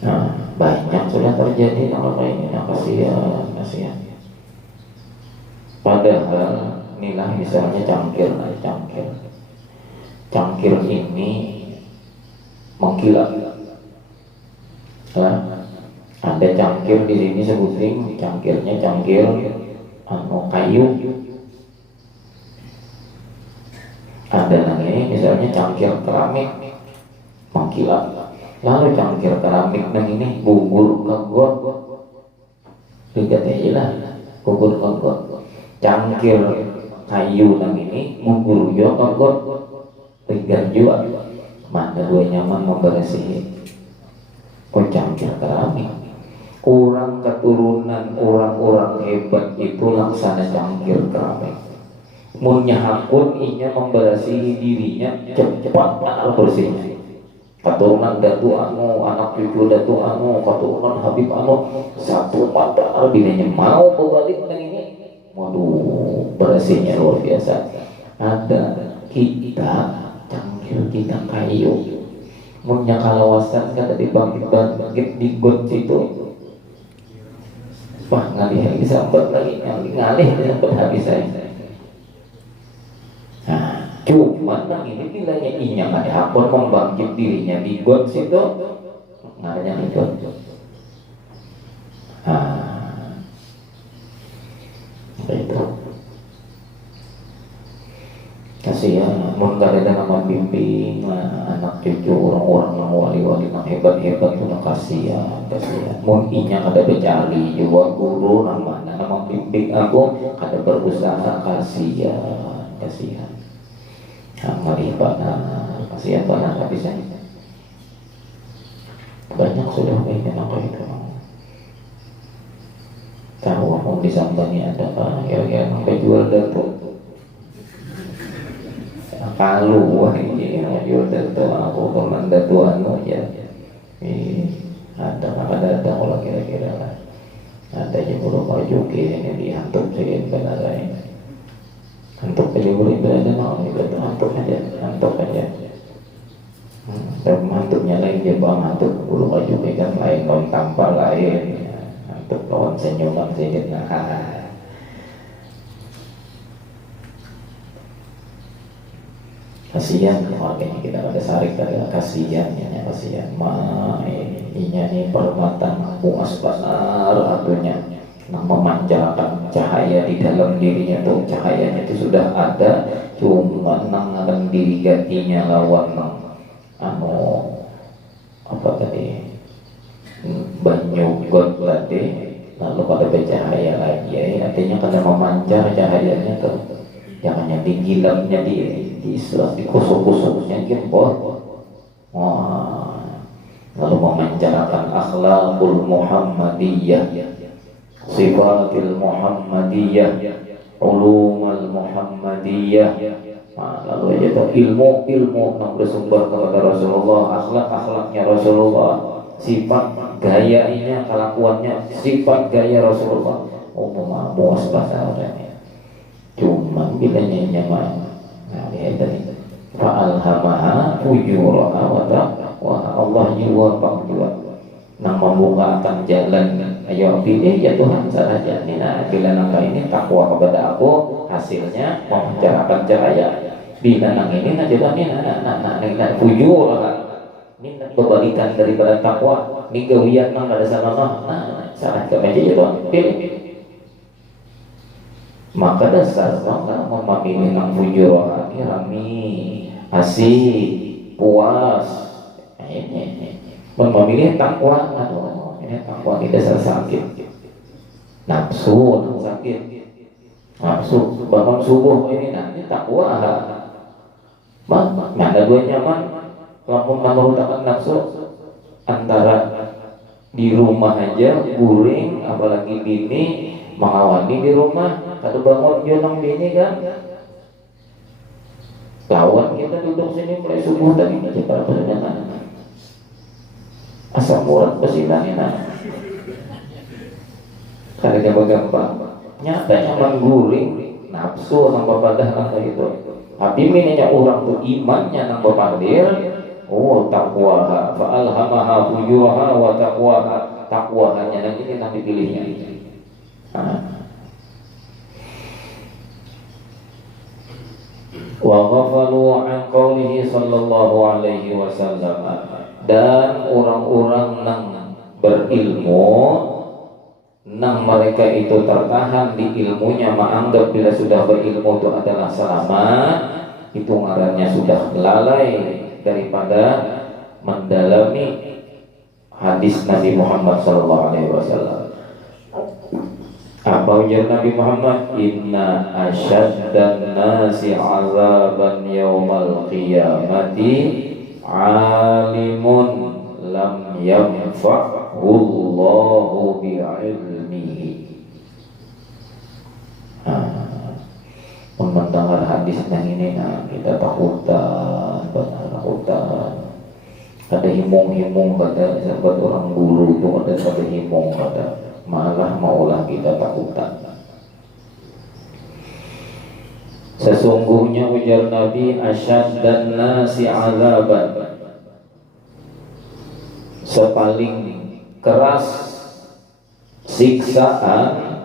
Nah banyak sudah terjadi kalau ini kasihan. Padahal inilah misalnya cangkir ini mengkilat. Ada cangkir di sini sebutin cangkirnya cangkir kayu. Ada lagi misalnya cangkir keramik mengkilat. Lalu cangkir keramik ini gugur ke got. Dikatakanlah gugur ke got. Cangkir kayu ini gugur juga got tinggal juga mana gue nyaman membersihi cangkir keramik. Orang keturunan orang-orang hebat itu laksana cangkir keramik. Munyahakun inya membersihi dirinya cepat bersihnya. Keturunan datu anak cucu datu keturunan Habib satu mata binanya mau berbalik dengan ini. Waduh, bersihnya luar biasa. Ada kita cangkir kita kayu punya kalawasan kata dibangkit di got situ wah ngalih disambat lagi ngalih disambat habis saya. Nah cuman yang ini bilanya inya ada apa membangkit dirinya di got situ ngaranya di got. Itu kasihan mun kadang membimbing anak cucu orang-orang yang wali-wali yang hebat-hebat itu kasihan mun inya ada becari juga guru namanya membimbing aku ada berusaha kasihan mari panah kasihan panah tak bisa banyak sudah kayak apa itu tahu mau disambani ada apa ya sampai jual datu kalau ini jual datu aku teman datu anu ya ada kalau kira-kira lah ada yang belum maju ini dihantuk sih benar ini hantuk aja boleh berada mau itu hantuk aja dan hantuknya lain dia bang hantuk belum maju kan lain non tanpa lain hantuk lawan senyuman sedikit kasihan keluarganya kita pada sarik pada kasihan inya ini permatan puas besar atunya yang memancarkan cahaya di dalam dirinya tuh cahayanya itu sudah ada cuma nangan diri gantinya lawan apa tadi banyu got tadi lalu pada bercahaya lagi artinya karena memancar cahayanya tuh jangannya digilapnya di kusuk-kusuknya gempol lalu memancarkan akhlakul Muhammadiyah sifatil Muhammadiyah ulumul Muhammadiyah lalu aja tuh ilmu yang bersumber kepada Rasulullah akhlaknya Rasulullah sifat gayanya kelakuannya sifat gaya Rasulullah muas bahasa orangnya cuma bilanya nyaman lihat tadi fa'alhamaha fujuraha wa taqwa Allah jiwa juga nang membukakan jalan ayo pilih ya Tuhan saja nah bila nangka ini takwa kepada aku hasilnya memancarkan cahaya bila nang ini aja nah fujur ini kebalikan daripada takwa ini gawian nang pada sana salah ke meja ya Tuhan pilih maka dasar maka memilih nang fujur ini rami asik puas ini memilih takwa ini takwa ini dasar sakit nafsu sakit nafsu bangun subuh ini nanti takwa ada dua nyaman kalau menurutkan nafsu antara di rumah aja guring apalagi bini mengawani di rumah kalau bangun jonong bini kan lawan kita duduk sini mulai subuh tadi aja para perjalanan asal murad pesinannya karena gampang nyatanya mengguring nafsu sampai pada itu tapi minanya orang tuh imannya nang bepandir takwa fa'alhamaha fujuraha wa takwa hanya nanti kita dipilihnya wa ghafalu an qawlihi sallallahu alaihi wasallam dan orang-orang nang berilmu nang mereka itu tertahan di ilmunya menganggap bila sudah berilmu itu adalah selamat itu ngarannya sudah lalai daripada mendalami hadis Nabi Muhammad sallallahu alaihi wasallam. Apa ujar Nabi Muhammad? Inna asyaddan nasi azaban yawmal qiyamati alimun lam yanfa'hu Allahu bi'ilmihi. Mendengar hadis yang ini kita takutan, ada himung-himung kata sahabat orang guru itu ada himung kata malah maulah kita takutan. Sesungguhnya ujar Nabi, asyaddan nasi azaban, sepaling keras siksaan,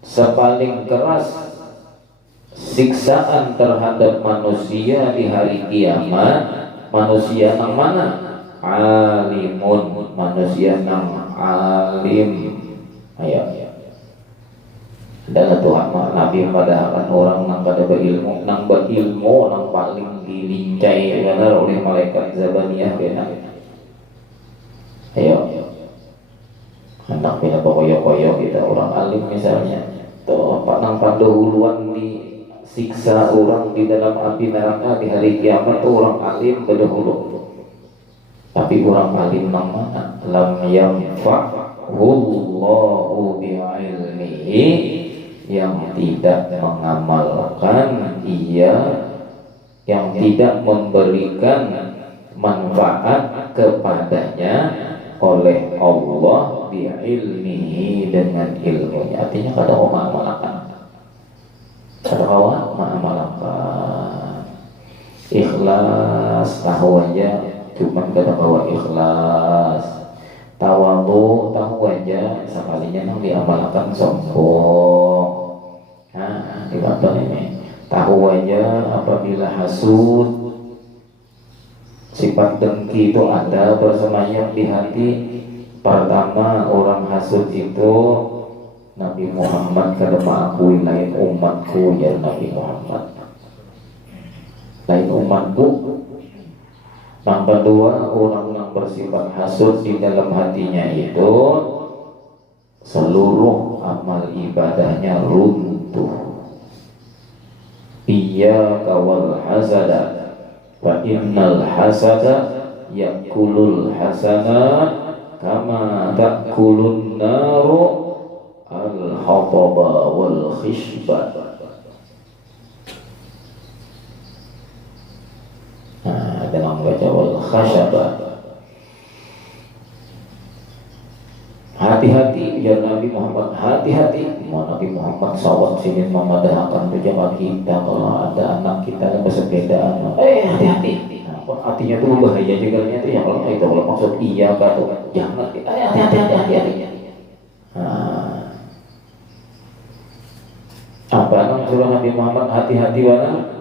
sepaling keras siksaan terhadap manusia di hari kiamat, manusia yang mana? Alimun, manusia yang alim. Ayo, adalah Tuhan Nabi padahal orang nang kada berilmu, nang paling dilincai benar oleh malaikat Zabaniyah kena. Ayo, anak pina koyo-koyo kita orang alim misalnya, tuh nang pandahuluan di siksa orang di dalam api neraka di hari kiamat tuh orang alim berdahulu. Tapi orang alim nang mana? Lam yanfa'hullahu bi'ilmihi, yang tidak mengamalkan ia, yang tidak memberikan manfaat kepadanya oleh Allah bi'ilmihi, dengan ilmunya. Artinya kada mengamalkan, kada mengamalkan. Ikhlas tahu aja, cuman kada bawa ikhlas. Tawadu tahu aja, sekalinya nang diamalkan sombong. Nah, gimana ini? Tahu aja apabila hasud, sifat dengki itu ada bersemayam di hati. Pertama, orang hasud itu Nabi Muhammad kada mengakui lain umatku, ya Nabi Muhammad, lain umatku. Yang kedua, orang yang bersifat hasud di dalam hatinya itu seluruh amal ibadahnya runtuh. Iyyaka wal hasada wa innal hasada yakulul hasanat kama takulun naru al-hataba wal khishba. Dalam baca wal khasyaba. Hati-hati ya Nabi Muhammad, hati-hati. Nabi Muhammad SAW sini memadahkan jamaah kita kalau ada anak kita yang bersepeda, hati-hati. Artinya itu bahaya juga itu ya, kalau itu kalau maksud iya atau jangan, hati-hati. Apa maksud Nabi Muhammad hati-hati mana?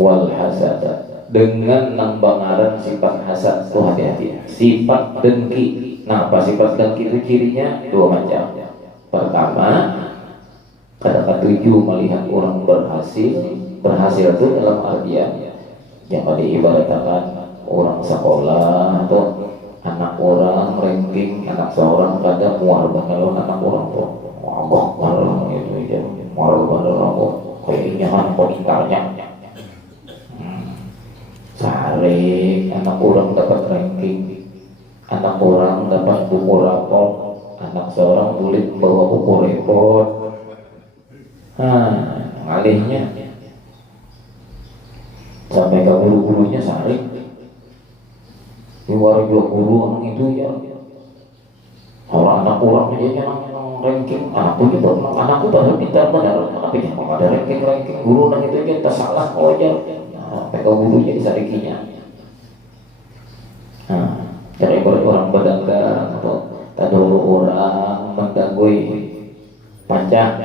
Wal hasada, dengan nambanggaran sifat hasad itu hati-hati. Sifat dengki. Nah, apa sifat dengki itu cirinya? Dua macam. Pertama, kada ketujuh melihat orang berhasil itu dalam artian yang diibaratkan orang sekolah atau anak orang ranking, anak seorang kada muar banget anak orang tuh wagok bareng itu ya, muar bareng kayaknya kan pintarnya. Sehari anak orang dapat ranking, anak orang dapat buku rapor, anak seorang tulis bawa buku report. Ngalihnya sampai ke guru-gurunya sehari luar dua guru orang itu ya, orang anak orang aja yang ranking, anakku juga, anakku baru pintar benar, tapi yang ada ranking guru nang itu aja tak salah aja. Sampai ke gurunya disarikinya. Dari orang berdagang atau tadulu orang mendagui pajak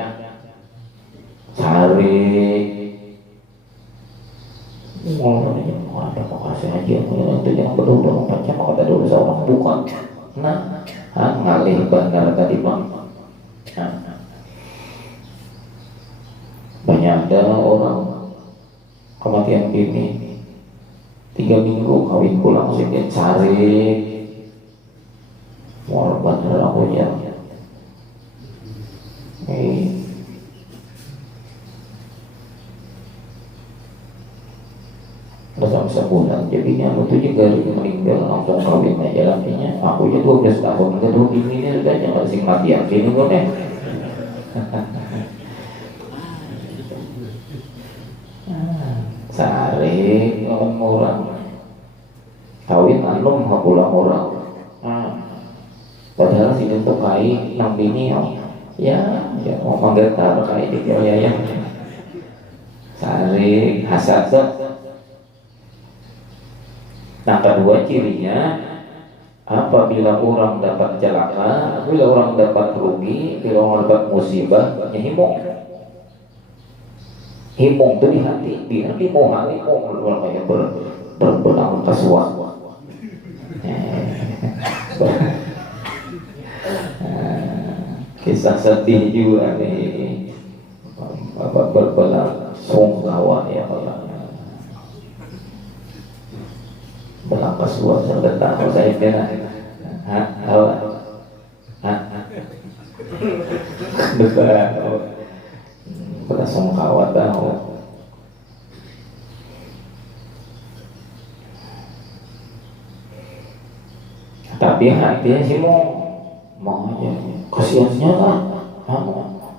sehari orang kasih aja itu yang berdua pajak maka tadulu seorang bukan. Ngalih benar tadi bang. Banyak ada orang kematian ini 3 minggu kawin pulang sedikit cari mau bener aku ya bersama sebulan jadinya aku tuh juga meninggal langsung kawin aja artinya aku aja 12 tahun kedua ini udah jangan sing mati ini kok deh. Sehari orang kawin anum pulang orang. Padahal si untuk kai nang bini ya mau menggetar kayak di ya sari hasad. Nah kedua cirinya, apabila orang dapat celaka, apabila orang dapat rugi, apabila orang dapat musibah, himong itu di hati, biar dimohon orang kayak berbenang kasuah. Kisah sedih juga nih, berbenang sungkawa ya Allah. Belang kasuah sebentar, saya kira, berasung kawat tahu. Tapi hatinya sih mau aja, kasihannya lah,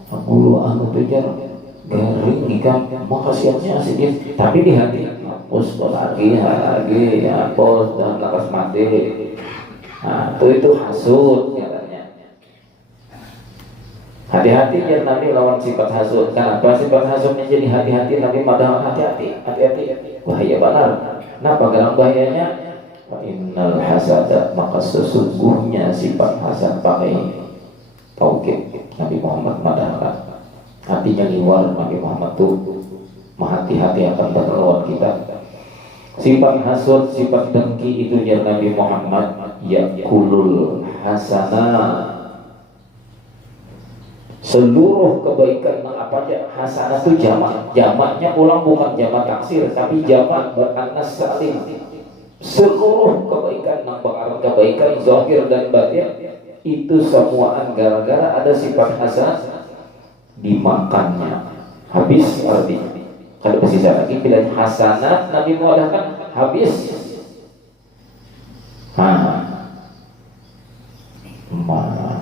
aku lu anu tujar garing ikan, mau kasihannya sedikit, tapi di hati hapus lagi, hapus dan lakas mati. Nah, itu hasud katanya. Hati-hati ya Nabi lawan sifat hasud. Kenapa sifat hasudnya jadi hati-hati? Nabi madang hati-hati. Bahaya benar. Kenapa karena bahayanya? Innal hasada, maka sesungguhnya sifat hasad pakai tauhid. Nabi Muhammad madahkan. Hatinya liwar. Nabi Muhammad tuh hati-hati akan berlawan kita. Sifat hasud, sifat dengki itu ya Nabi Muhammad yakulul hasanah. Seluruh kebaikan apa aja hasanah itu jamaknya pulang bukan jamak taksir tapi jamak berannas salim. Seluruh kebaikan berarti kebaikan zahir dan batin itu semuaan gara-gara ada sifat hasanah dimakannya habis artinya. Kalau bersisa lagi bila hasanah Nabi mengatakan habis.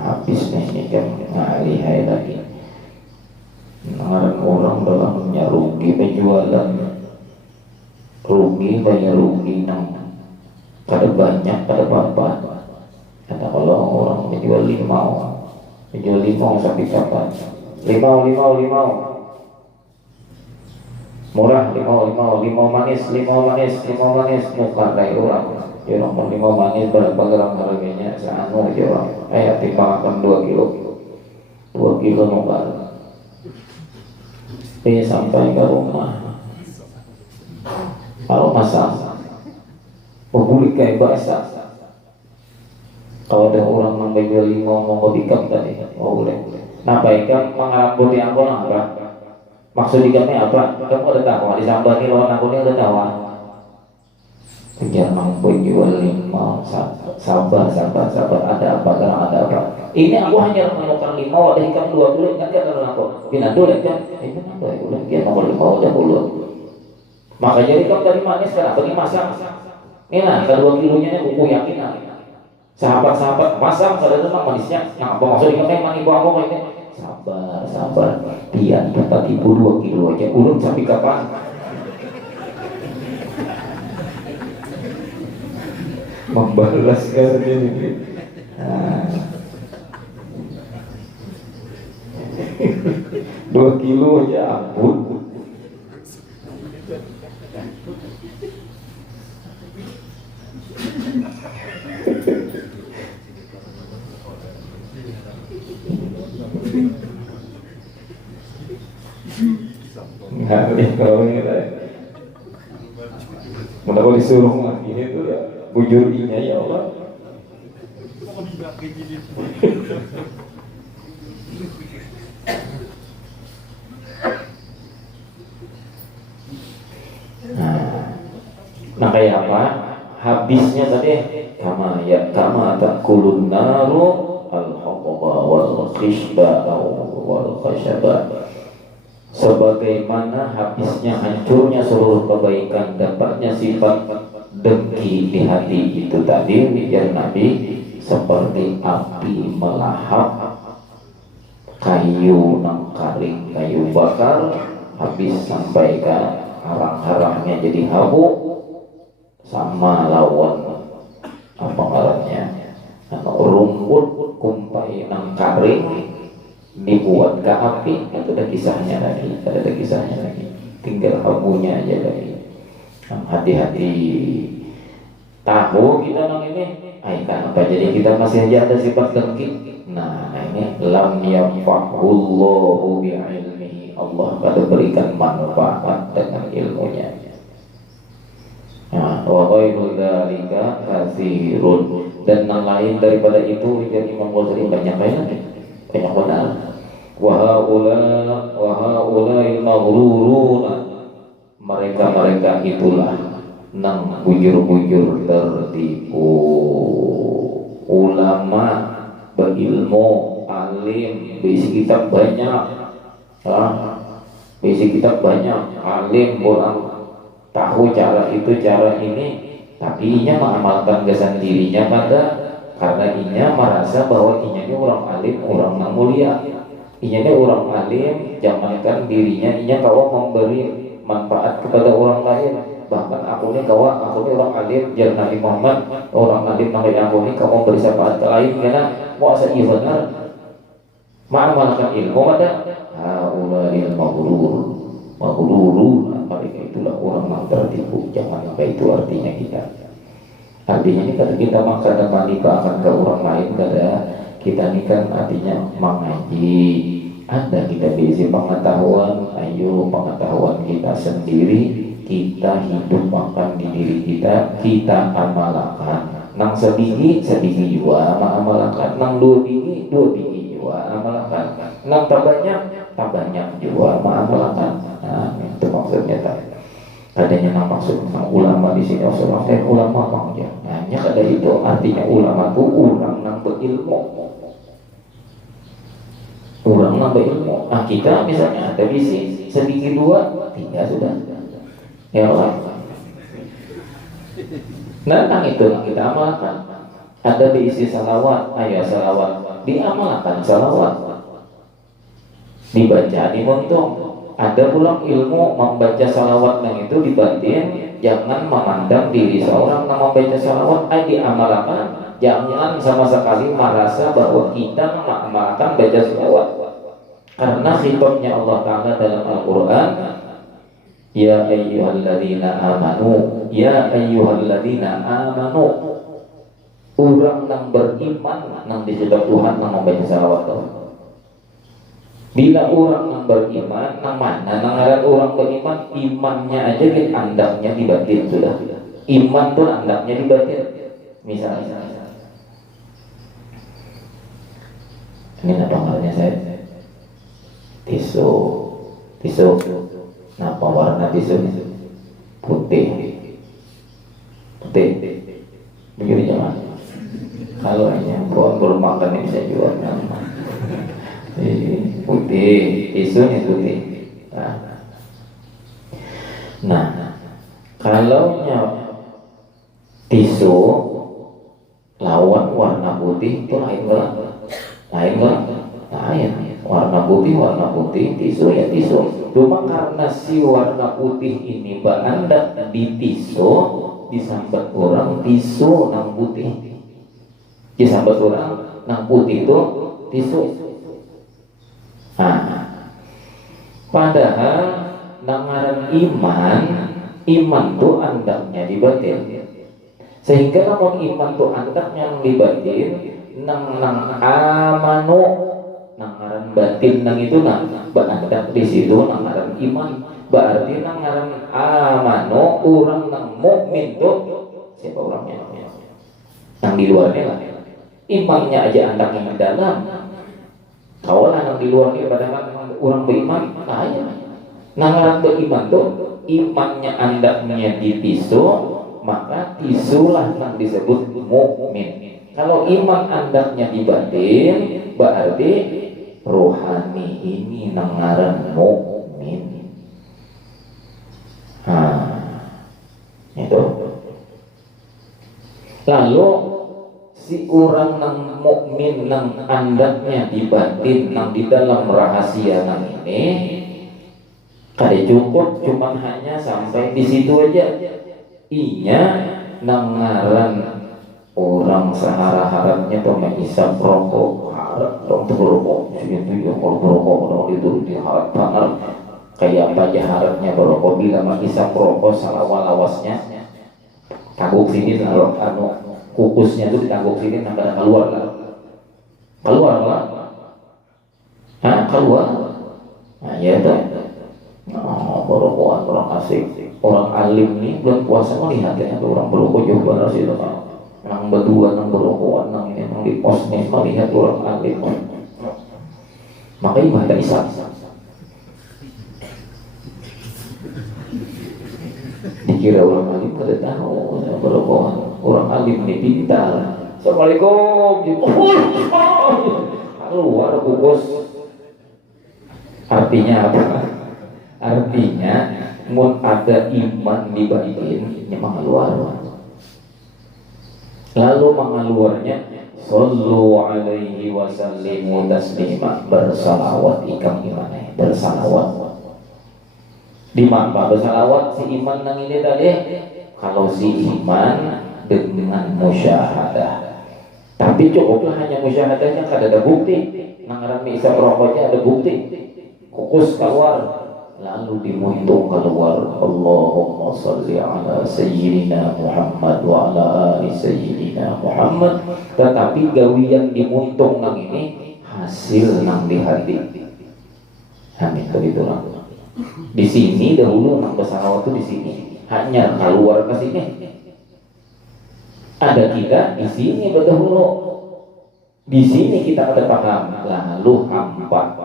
Habis nih kan ngalihai lagi. Orang dalamnya rugi penjualan, rugi banyak rugi nang pada banyak pada bapak. Kata kalau orang menjual limau sampai kapan? Limau murah, limau manis muka kayak orang. Ya nomor 5 manis berapa gram harganya seanu aja orang. Timbangan 2 kilo nomor. Sampai ke rumah. Kalau masak, membuli kayak bahasa. Kalau ada orang nambah jual limau mau dikam tadi, boleh. Napa ikan mengarap putih aku apa? Maksud ikannya apa? Kamu udah tahu? Disambani lawan aku ini udah tahu. Jangan menjual limau, sabar, ada apa? Ini aku hanya menemukan limau, ada ikan 20, kan kata aku. Pindah dulu kan, itu nambah udah dia nomor limau udah 10. Maka jadi ikan dari manis sekarang bagi masak. Ini nah, kan 2 kilonya buku yakin nah. Sahabat masak pada tempat manisnya. Nah, apa maksud ikan yang ibu aku ini? Sabar. Dia dapat ibu 2 kilo aja. Ulun sampai kapan? Membalas karena ini. 2 kilo aja ampun. Nggak kalau ini kalau disuruh lagi itu ya bujur inya ya Allah. Nah kayak apa? Habisnya tadi kama takulun naru al-haqaba wal khishba wal khashaba. Sebagaimana habisnya hancurnya seluruh kebaikan, dapatnya sifat dengki di hati itu tadi, biar Nabi seperti api melahap kayu nangkaring, kayu bakar, habis sampai ke harang-harangnya jadi habu, sama lawan apa ngarannya rumput kumpai nangkaring dibuat ke api, itu ada kisahnya lagi, ada kisahnya lagi. Tinggal kamunya aja lagi. Hati-hati. Tahu kita nang ini, kenapa jadi kita masih aja ada sifat dengki? Nah ini lam yafahullahu bi'ilmihi, Allah pada berikan manfaat dengan ilmunya. Nah, wa ghairu dzalika katsirun, dan yang lain daripada itu yang Imam Ghazali banyak benar. Wa haula al-maghruruna, mereka itulah nang bujur-bujur tertipu. Ulama berilmu, alim, bisi kitab banyak, alim orang tahu cara itu cara ini, tapi inya mengamalkan kesan dirinya karena inya merasa bahwa inya ini orang alim, orang yang mulia. Inya ini orang alim, jangankan dirinya, inya kalau memberi manfaat kepada orang lain. Bahkan aku ini orang alim, jangan Nabi Muhammad, orang alim namanya aku ini kamu beri syafaat ke lain karena puasa iya benar mengamalkan ilmu ada ulil maghruru, mereka itulah orang yang tertipu. Jangan sampai itu artinya ini kalau kita makan dan akan ke orang lain, kada kita ini kan artinya mengaji, ada kita diisi pengetahuan. Ayo pengetahuan kita sendiri kita hidup makan di diri kita amalkan. Nang sebiji juga amalkan, nang dua biji juga amalkan, nang banyak juga amalkan. Nah itu maksudnya tadi. Adanya nang maksud ulama di sini, ulama bang ya. Hanya ada itu artinya ulama itu orang nang berilmu. Nah kita misalnya ada bisi sedikit 2, 3 sudah. Ya Allah. Nah itu kita amalkan. Ada diisi salawat, salawat diamalkan, salawat dibaca, dimuntung. Ada pulang ilmu membaca salawat yang itu dibatin. Jangan memandang diri seorang yang membaca salawat diamalkan. Jangan sama sekali merasa bahwa kita mengamalkan baca salawat. Karena khitabnya Allah Ta'ala dalam Al-Quran, ya ayyuhalladzina amanu, orang yang beriman yang disebut Tuhan yang membaca salawat. Bila orang yang beriman, yang mana yang orang beriman, imannya aja andaknya dibatin sudah. Iman tuh andaknya dibatin. Misalnya ini apa halnya saya? Tisu. Nah, warna tisu putih. Begini jangan. Kalau hanya belum makan bisa jual nama. Putih, tisu ini putih. Nah, kalau tisu lawan warna putih itu lain. Warna putih, tisu ya tisu. Cuma karena si warna putih ini berandak di tisu, disambat orang tisu nang putih. Disambat orang nang putih itu tisu. Padahal nangaran iman tuh andaknya dibatin. Sehingga namun iman tuh andaknya dibatin, nang amanu, nangaran batin nang itu andak di situ nangaran iman. Berarti nangaran amanu orang nang mukmin tuh siapa orangnya? Yang di luarnya lah. Imannya aja andaknya di dalam. Kalau yang di luarnya padahal orang beriman, nangaran beriman tuh imannya andaknya di tisu, maka tisulah yang disebut mukmin. Kalau iman andaknya di batin, berarti rohani ini nangaran mukmin. Itu. Lalu si orang nang mukmin nang andaknya di batin nang di dalam rahasia nang ini kada cukup cuman hanya sampai di situ aja. Inya nangaran orang sehara-harapnya tuh mengisap rokok dong berokok sini tuh ya kalau berokok dong itu diharap banget kayak apa aja harapnya berokok bila bisa perokok salah walawasnya tangguk sini naruh kukusnya tuh ditangguk sini sampai keluar lah keluar nah ya itu berokokan orang asik orang alim nih bulan puasa melihat ya orang berokok jauh banget sih nang berdua nang berokokan nang ini nang di pos nih melihat orang alim maka ibadah Islam dikira orang alim kada tahu berokokan orang alim nih pintar Assalamualaikum keluar kukus artinya apa? Artinya mun ada iman di batin memang keluar lalu mengeluarnya sallu alaihi wasallimu taslima bersalawat ikam imane bersalawat di mana bersalawat si iman nang ini tadi kalau si iman dengan musyahadah tapi cukuplah hanya musyahadahnya kada ada bukti nang rami isa rokoknya ada bukti kukus keluar lalu dimuntung keluar Allahumma salli ala sayyidina Muhammad wa ala ali sayyidina Muhammad tetapi gawian dimuntung nang ini hasil nang di hati amin begitulah di sini dahulu nang bersalawat itu di sini hanya keluar ke sini ada kita di sini berdahulu di sini kita ada paham lalu hampa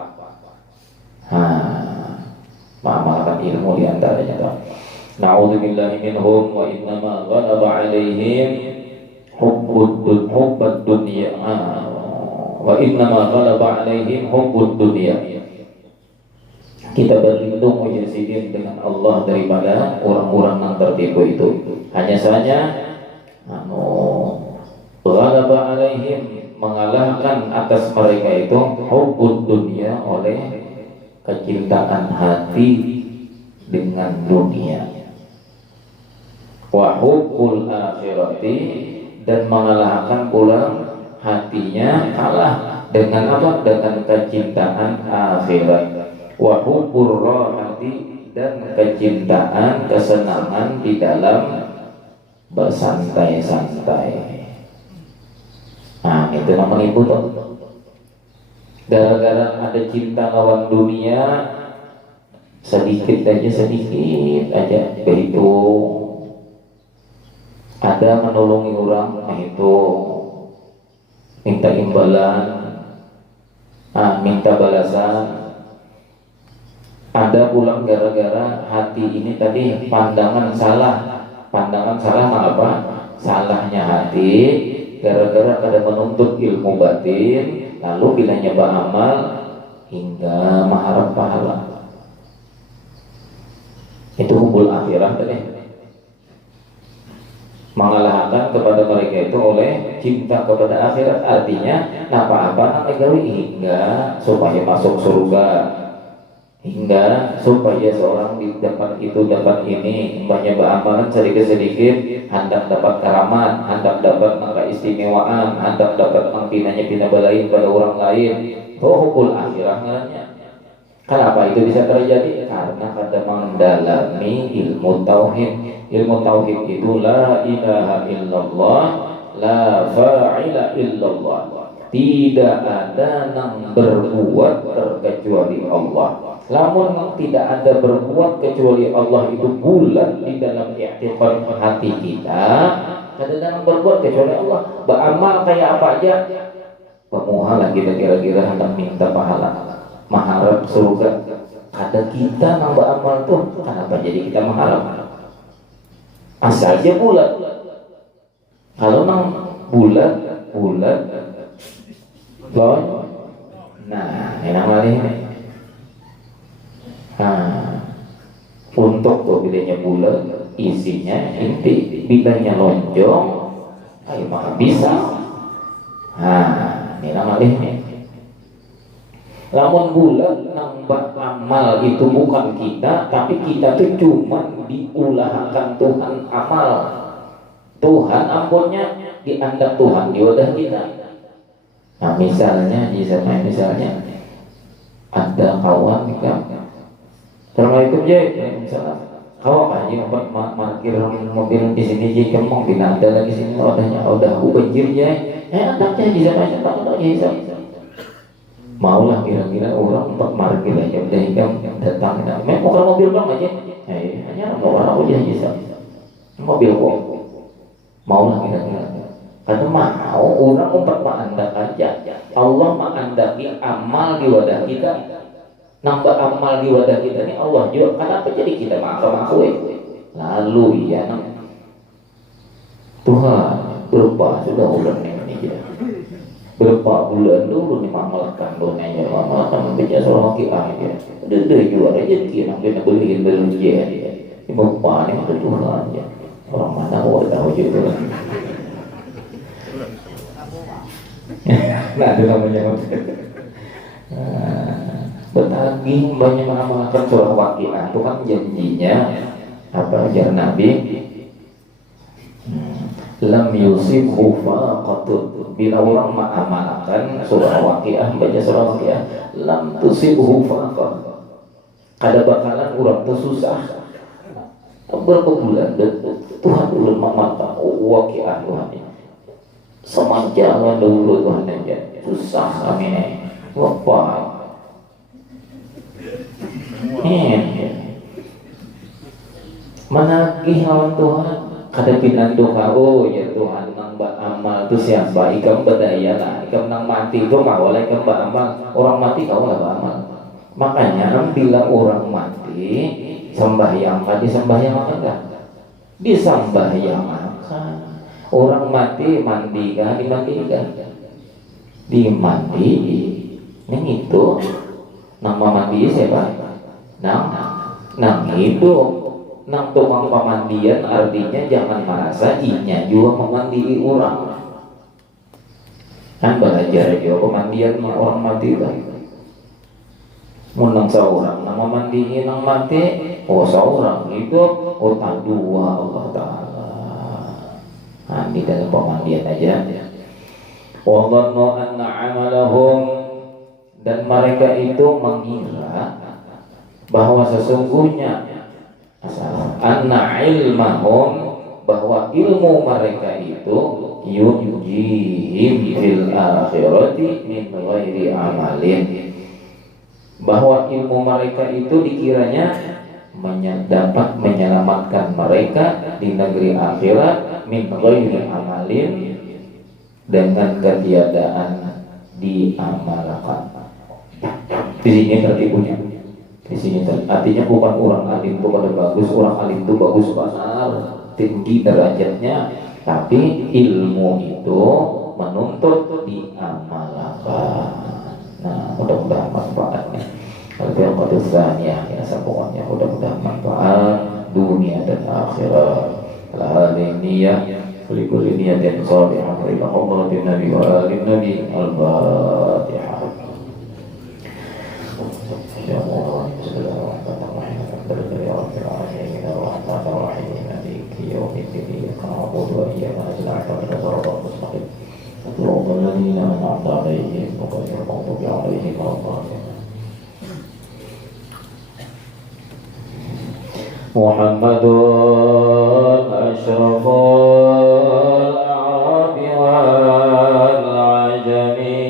mengamalkan ilmu diantaranya tuh. Na'udzubillahi minhum wa innama ghalaba alaihim hubbud dunya wa innama ghalaba alaihim hubbud dunya. Kita berlindung mujahidin dengan Allah daripada orang-orang yang tertipu itu. Hanya saja ghalaba alaihim mengalahkan atas mereka itu hubbud dunya oleh kecintaan hati dengan dunia wa hubbul akhirati dan mengalahkan pula hatinya kalah dengan apa? Dengan kecintaan akhirat wa hubbur rahati dan kecintaan kesenangan di dalam bersantai-santai. Nah itu namanya itu tuh gara-gara ada cinta lawan dunia sedikit aja begitu ada menolongi orang itu minta imbalan minta balasan ada pulang gara-gara hati ini tadi pandangan salah apa? Salahnya hati gara-gara ada menuntut ilmu batin lalu bila nyoba amal hingga mengharap pahala itu hubbul akhirah tadi mengalahkan kepada mereka itu oleh cinta kepada akhirat artinya apa-apa negawi hingga supaya masuk surga hingga supaya seorang dapat itu dapat ini banyak beramalan sedikit-sedikit hendak dapat karamat hendak dapat keistimewaan hendak dapat pindah belain pada orang lain hubbul akhirah namanya. Kenapa itu bisa terjadi? Karena kada mendalami ilmu tauhid itu la ilaha illallah la fa'ila illallah tidak ada yang berbuat terkecuali Allah. Namun tidak ada berbuat kecuali Allah itu bulat di dalam i'tiqad hati kita. Tidak ada yang berbuat kecuali Allah. Beramal kayak apa aja, pemuhala kita kira-kira hendak minta pahala, mengharap surga. Ada kita yang beramal tuh, kenapa jadi kita mengharap? Asal aja bulat. Kalau nang bulat, nah enak lagi. Untuk tuh bilanya bulat isinya inti, bilanya lonjong ayo mah bisa. Ini namanya lamun bulat nambah amal itu bukan kita, tapi kita tuh cuma diulahkan Tuhan amal. Tuhan ampunnya dianggap Tuhan di wadah kita. Nah misalnya ada kawan kan, Assalamualaikum Jay, misalnya kau aja parkir mobil di sini Jay, kamu bila ada lagi sini udah banjir Jay, anaknya bisa macam tak bisa. Maulah kira-kira orang empat parkir aja udah hingga datang, memang kalau mobil bang aja, hanya orang aja bisa mobil kok, maulah kira-kira. Karena mau orang umpat ma'andak aja, Allah ma'andaki amal di wadah kita, nambah amal di wadah kita ini Allah juga. Kenapa jadi kita makhluk lalu ya Tuhan berapa sudah ulang ini aja berapa bulan dulu nih mamalkan donanya mamalkan membaca surah Waqiah ya udah jual aja kita nak beliin ya ini bapak ini maka Tuhan ya orang mana mau tahu juga nah itu namanya bertagih banyak mengamalkan surah Waqiah itu kan janjinya apa ajar Nabi lam yusibhu faqatun, bila orang mengamalkan surah Waqiah, baca surah Waqiah, lam tusibhu faqat, kada bakalan orang tu susah berapa bulan Tuhan belum mengamalkan Waqiah Tuhan semanjangan dulu Tuhan aja susah kami bapak menagih lawan Tuhan kada pinang doa ya Tuhan nang amal tu siapa ikam berdaya lah ikam nang mati tu mau lah ikam beramal orang mati kau lah beramal makanya bila orang mati sembahyang enggak disembahyang akan orang mati mandi kan dimandikan dimandi yang itu nama mandi siapa nang hidup nang tukang pemandian artinya jangan merasa inya juga memandiri orang kan belajar juga pemandian orang mati kan menang seorang nama mandiin nang mati seorang itu tak dua Allah Ta'ala mandi dalam pemandian aja wadhannu anna amalahum dan mereka itu mengira bahwa sesungguhnya anna ilmahum bahwa ilmu mereka itu yujihim fil akhirati min ghairi amalin bahwa ilmu mereka itu dikiranya dapat menyelamatkan mereka di negeri akhirat min ghairi amalin dengan ketiadaan diamalkan. Di sini tertipunya. Di sini artinya bukan orang alim itu pada bagus, orang alim itu bagus benar, tinggi derajatnya, tapi ilmu itu menuntut diamalkan. Nah, mudah-mudahan manfaatnya. Al-Fatihah ya semuanya mudah-mudahan manfaat dunia dan akhirat. Al-Hadiniyah kulikul niyatin salihah ila hadratin Nabi wa alin Nabi. Al-Fatihah. Ya Allah, bismillahirrahmanirrahim. Alhamdulillahirabbil alamin. Ar-Rahmanir Rahim. Maliki yaumiddin. Iyyaka na'budu wa iyyaka nasta'in. Ihdinas siratal mustaqim. Siratal ladzina an'amta 'alaihim ghairil maghdubi 'alaihim waladdallin. Muhammadun asyraful a'rabi wal ajami.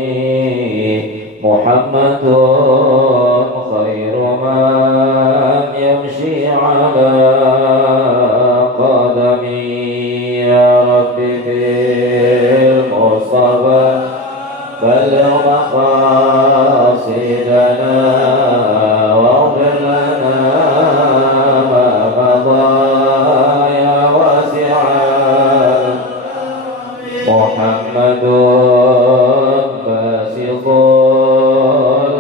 Muhammadun khairu man yamshi ala qadami. Ya Rabbi bil Mustafa balligh maqasidana waghfir lana Muhammadun basiqul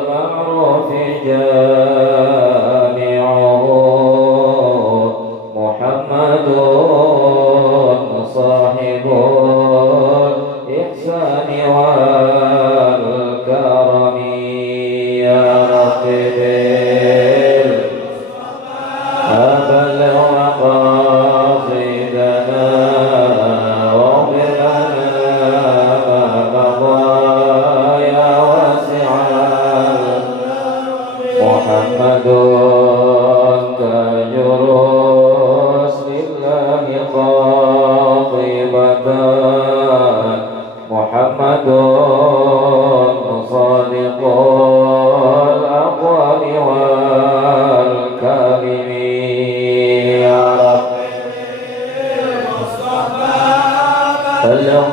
ma'rufi jami'uhu. Muhammadun sahibul ihsani wal karami. Ya Rabbi bil aballigh maqasidana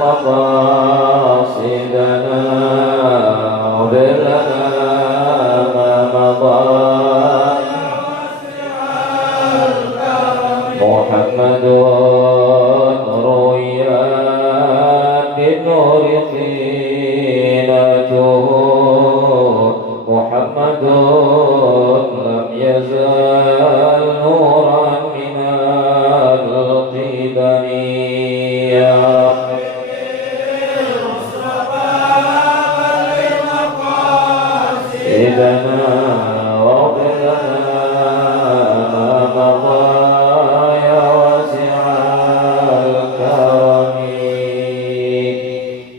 مقاصدنا واغفر لنا ما مضى محمد رؤيا بالنور قينته محمد لم يزال نورا من القبل يا سيدنا واغفر لنا ما مضى يا واسع الكرم.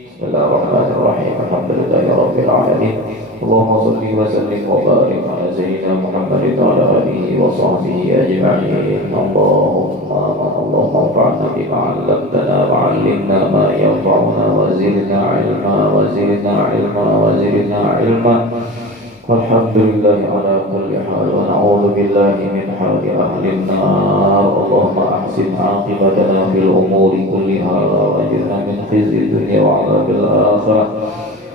بسم الله الرحمن الرحيم الحمد لله رب العالمين اللهم صل وسلم وبارك على سيدنا محمد وعلى اله وصحبه اجمعين. اللهم انفعنا بما علمتنا وعلمنا ما ينفعنا وزدنا علما وزدنا علما وزدنا علما والحمد لله على كل حال ونعوذ بالله من حال أهل النار. اللهم أحسن عاقبتنا في الأمور كلها وأجرنا من خزي الدنيا وعذاب الآخرة.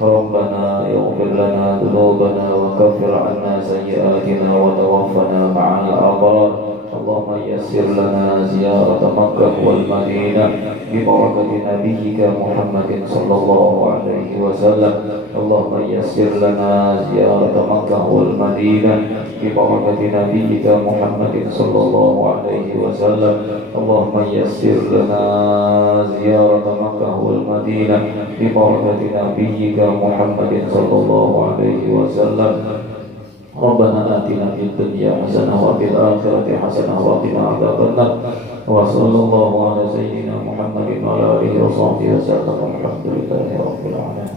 ربنا اغفر لنا ذنوبنا وكفر عنا سيئاتنا وتوفنا مع الأبرار. اللهم يسر لنا زيارة مكة والمدينة ببركة نبيك محمد صلى الله عليه وسلم. اللهم يسر لنا زيارة مكة والمدينة ببركة نبيك محمد صلى الله عليه وسلم. اللهم يسر لنا زيارة مكة والمدينة ببركة نبيك محمد صلى الله عليه وسلم. ربنا آتنا في الدنيا حسنة وفي الآخرة حسنة وقنا عذاب النار. وصلى الله على سيدنا محمد وعلى آله وصحبه وسلم والحمد لله رب العالمين.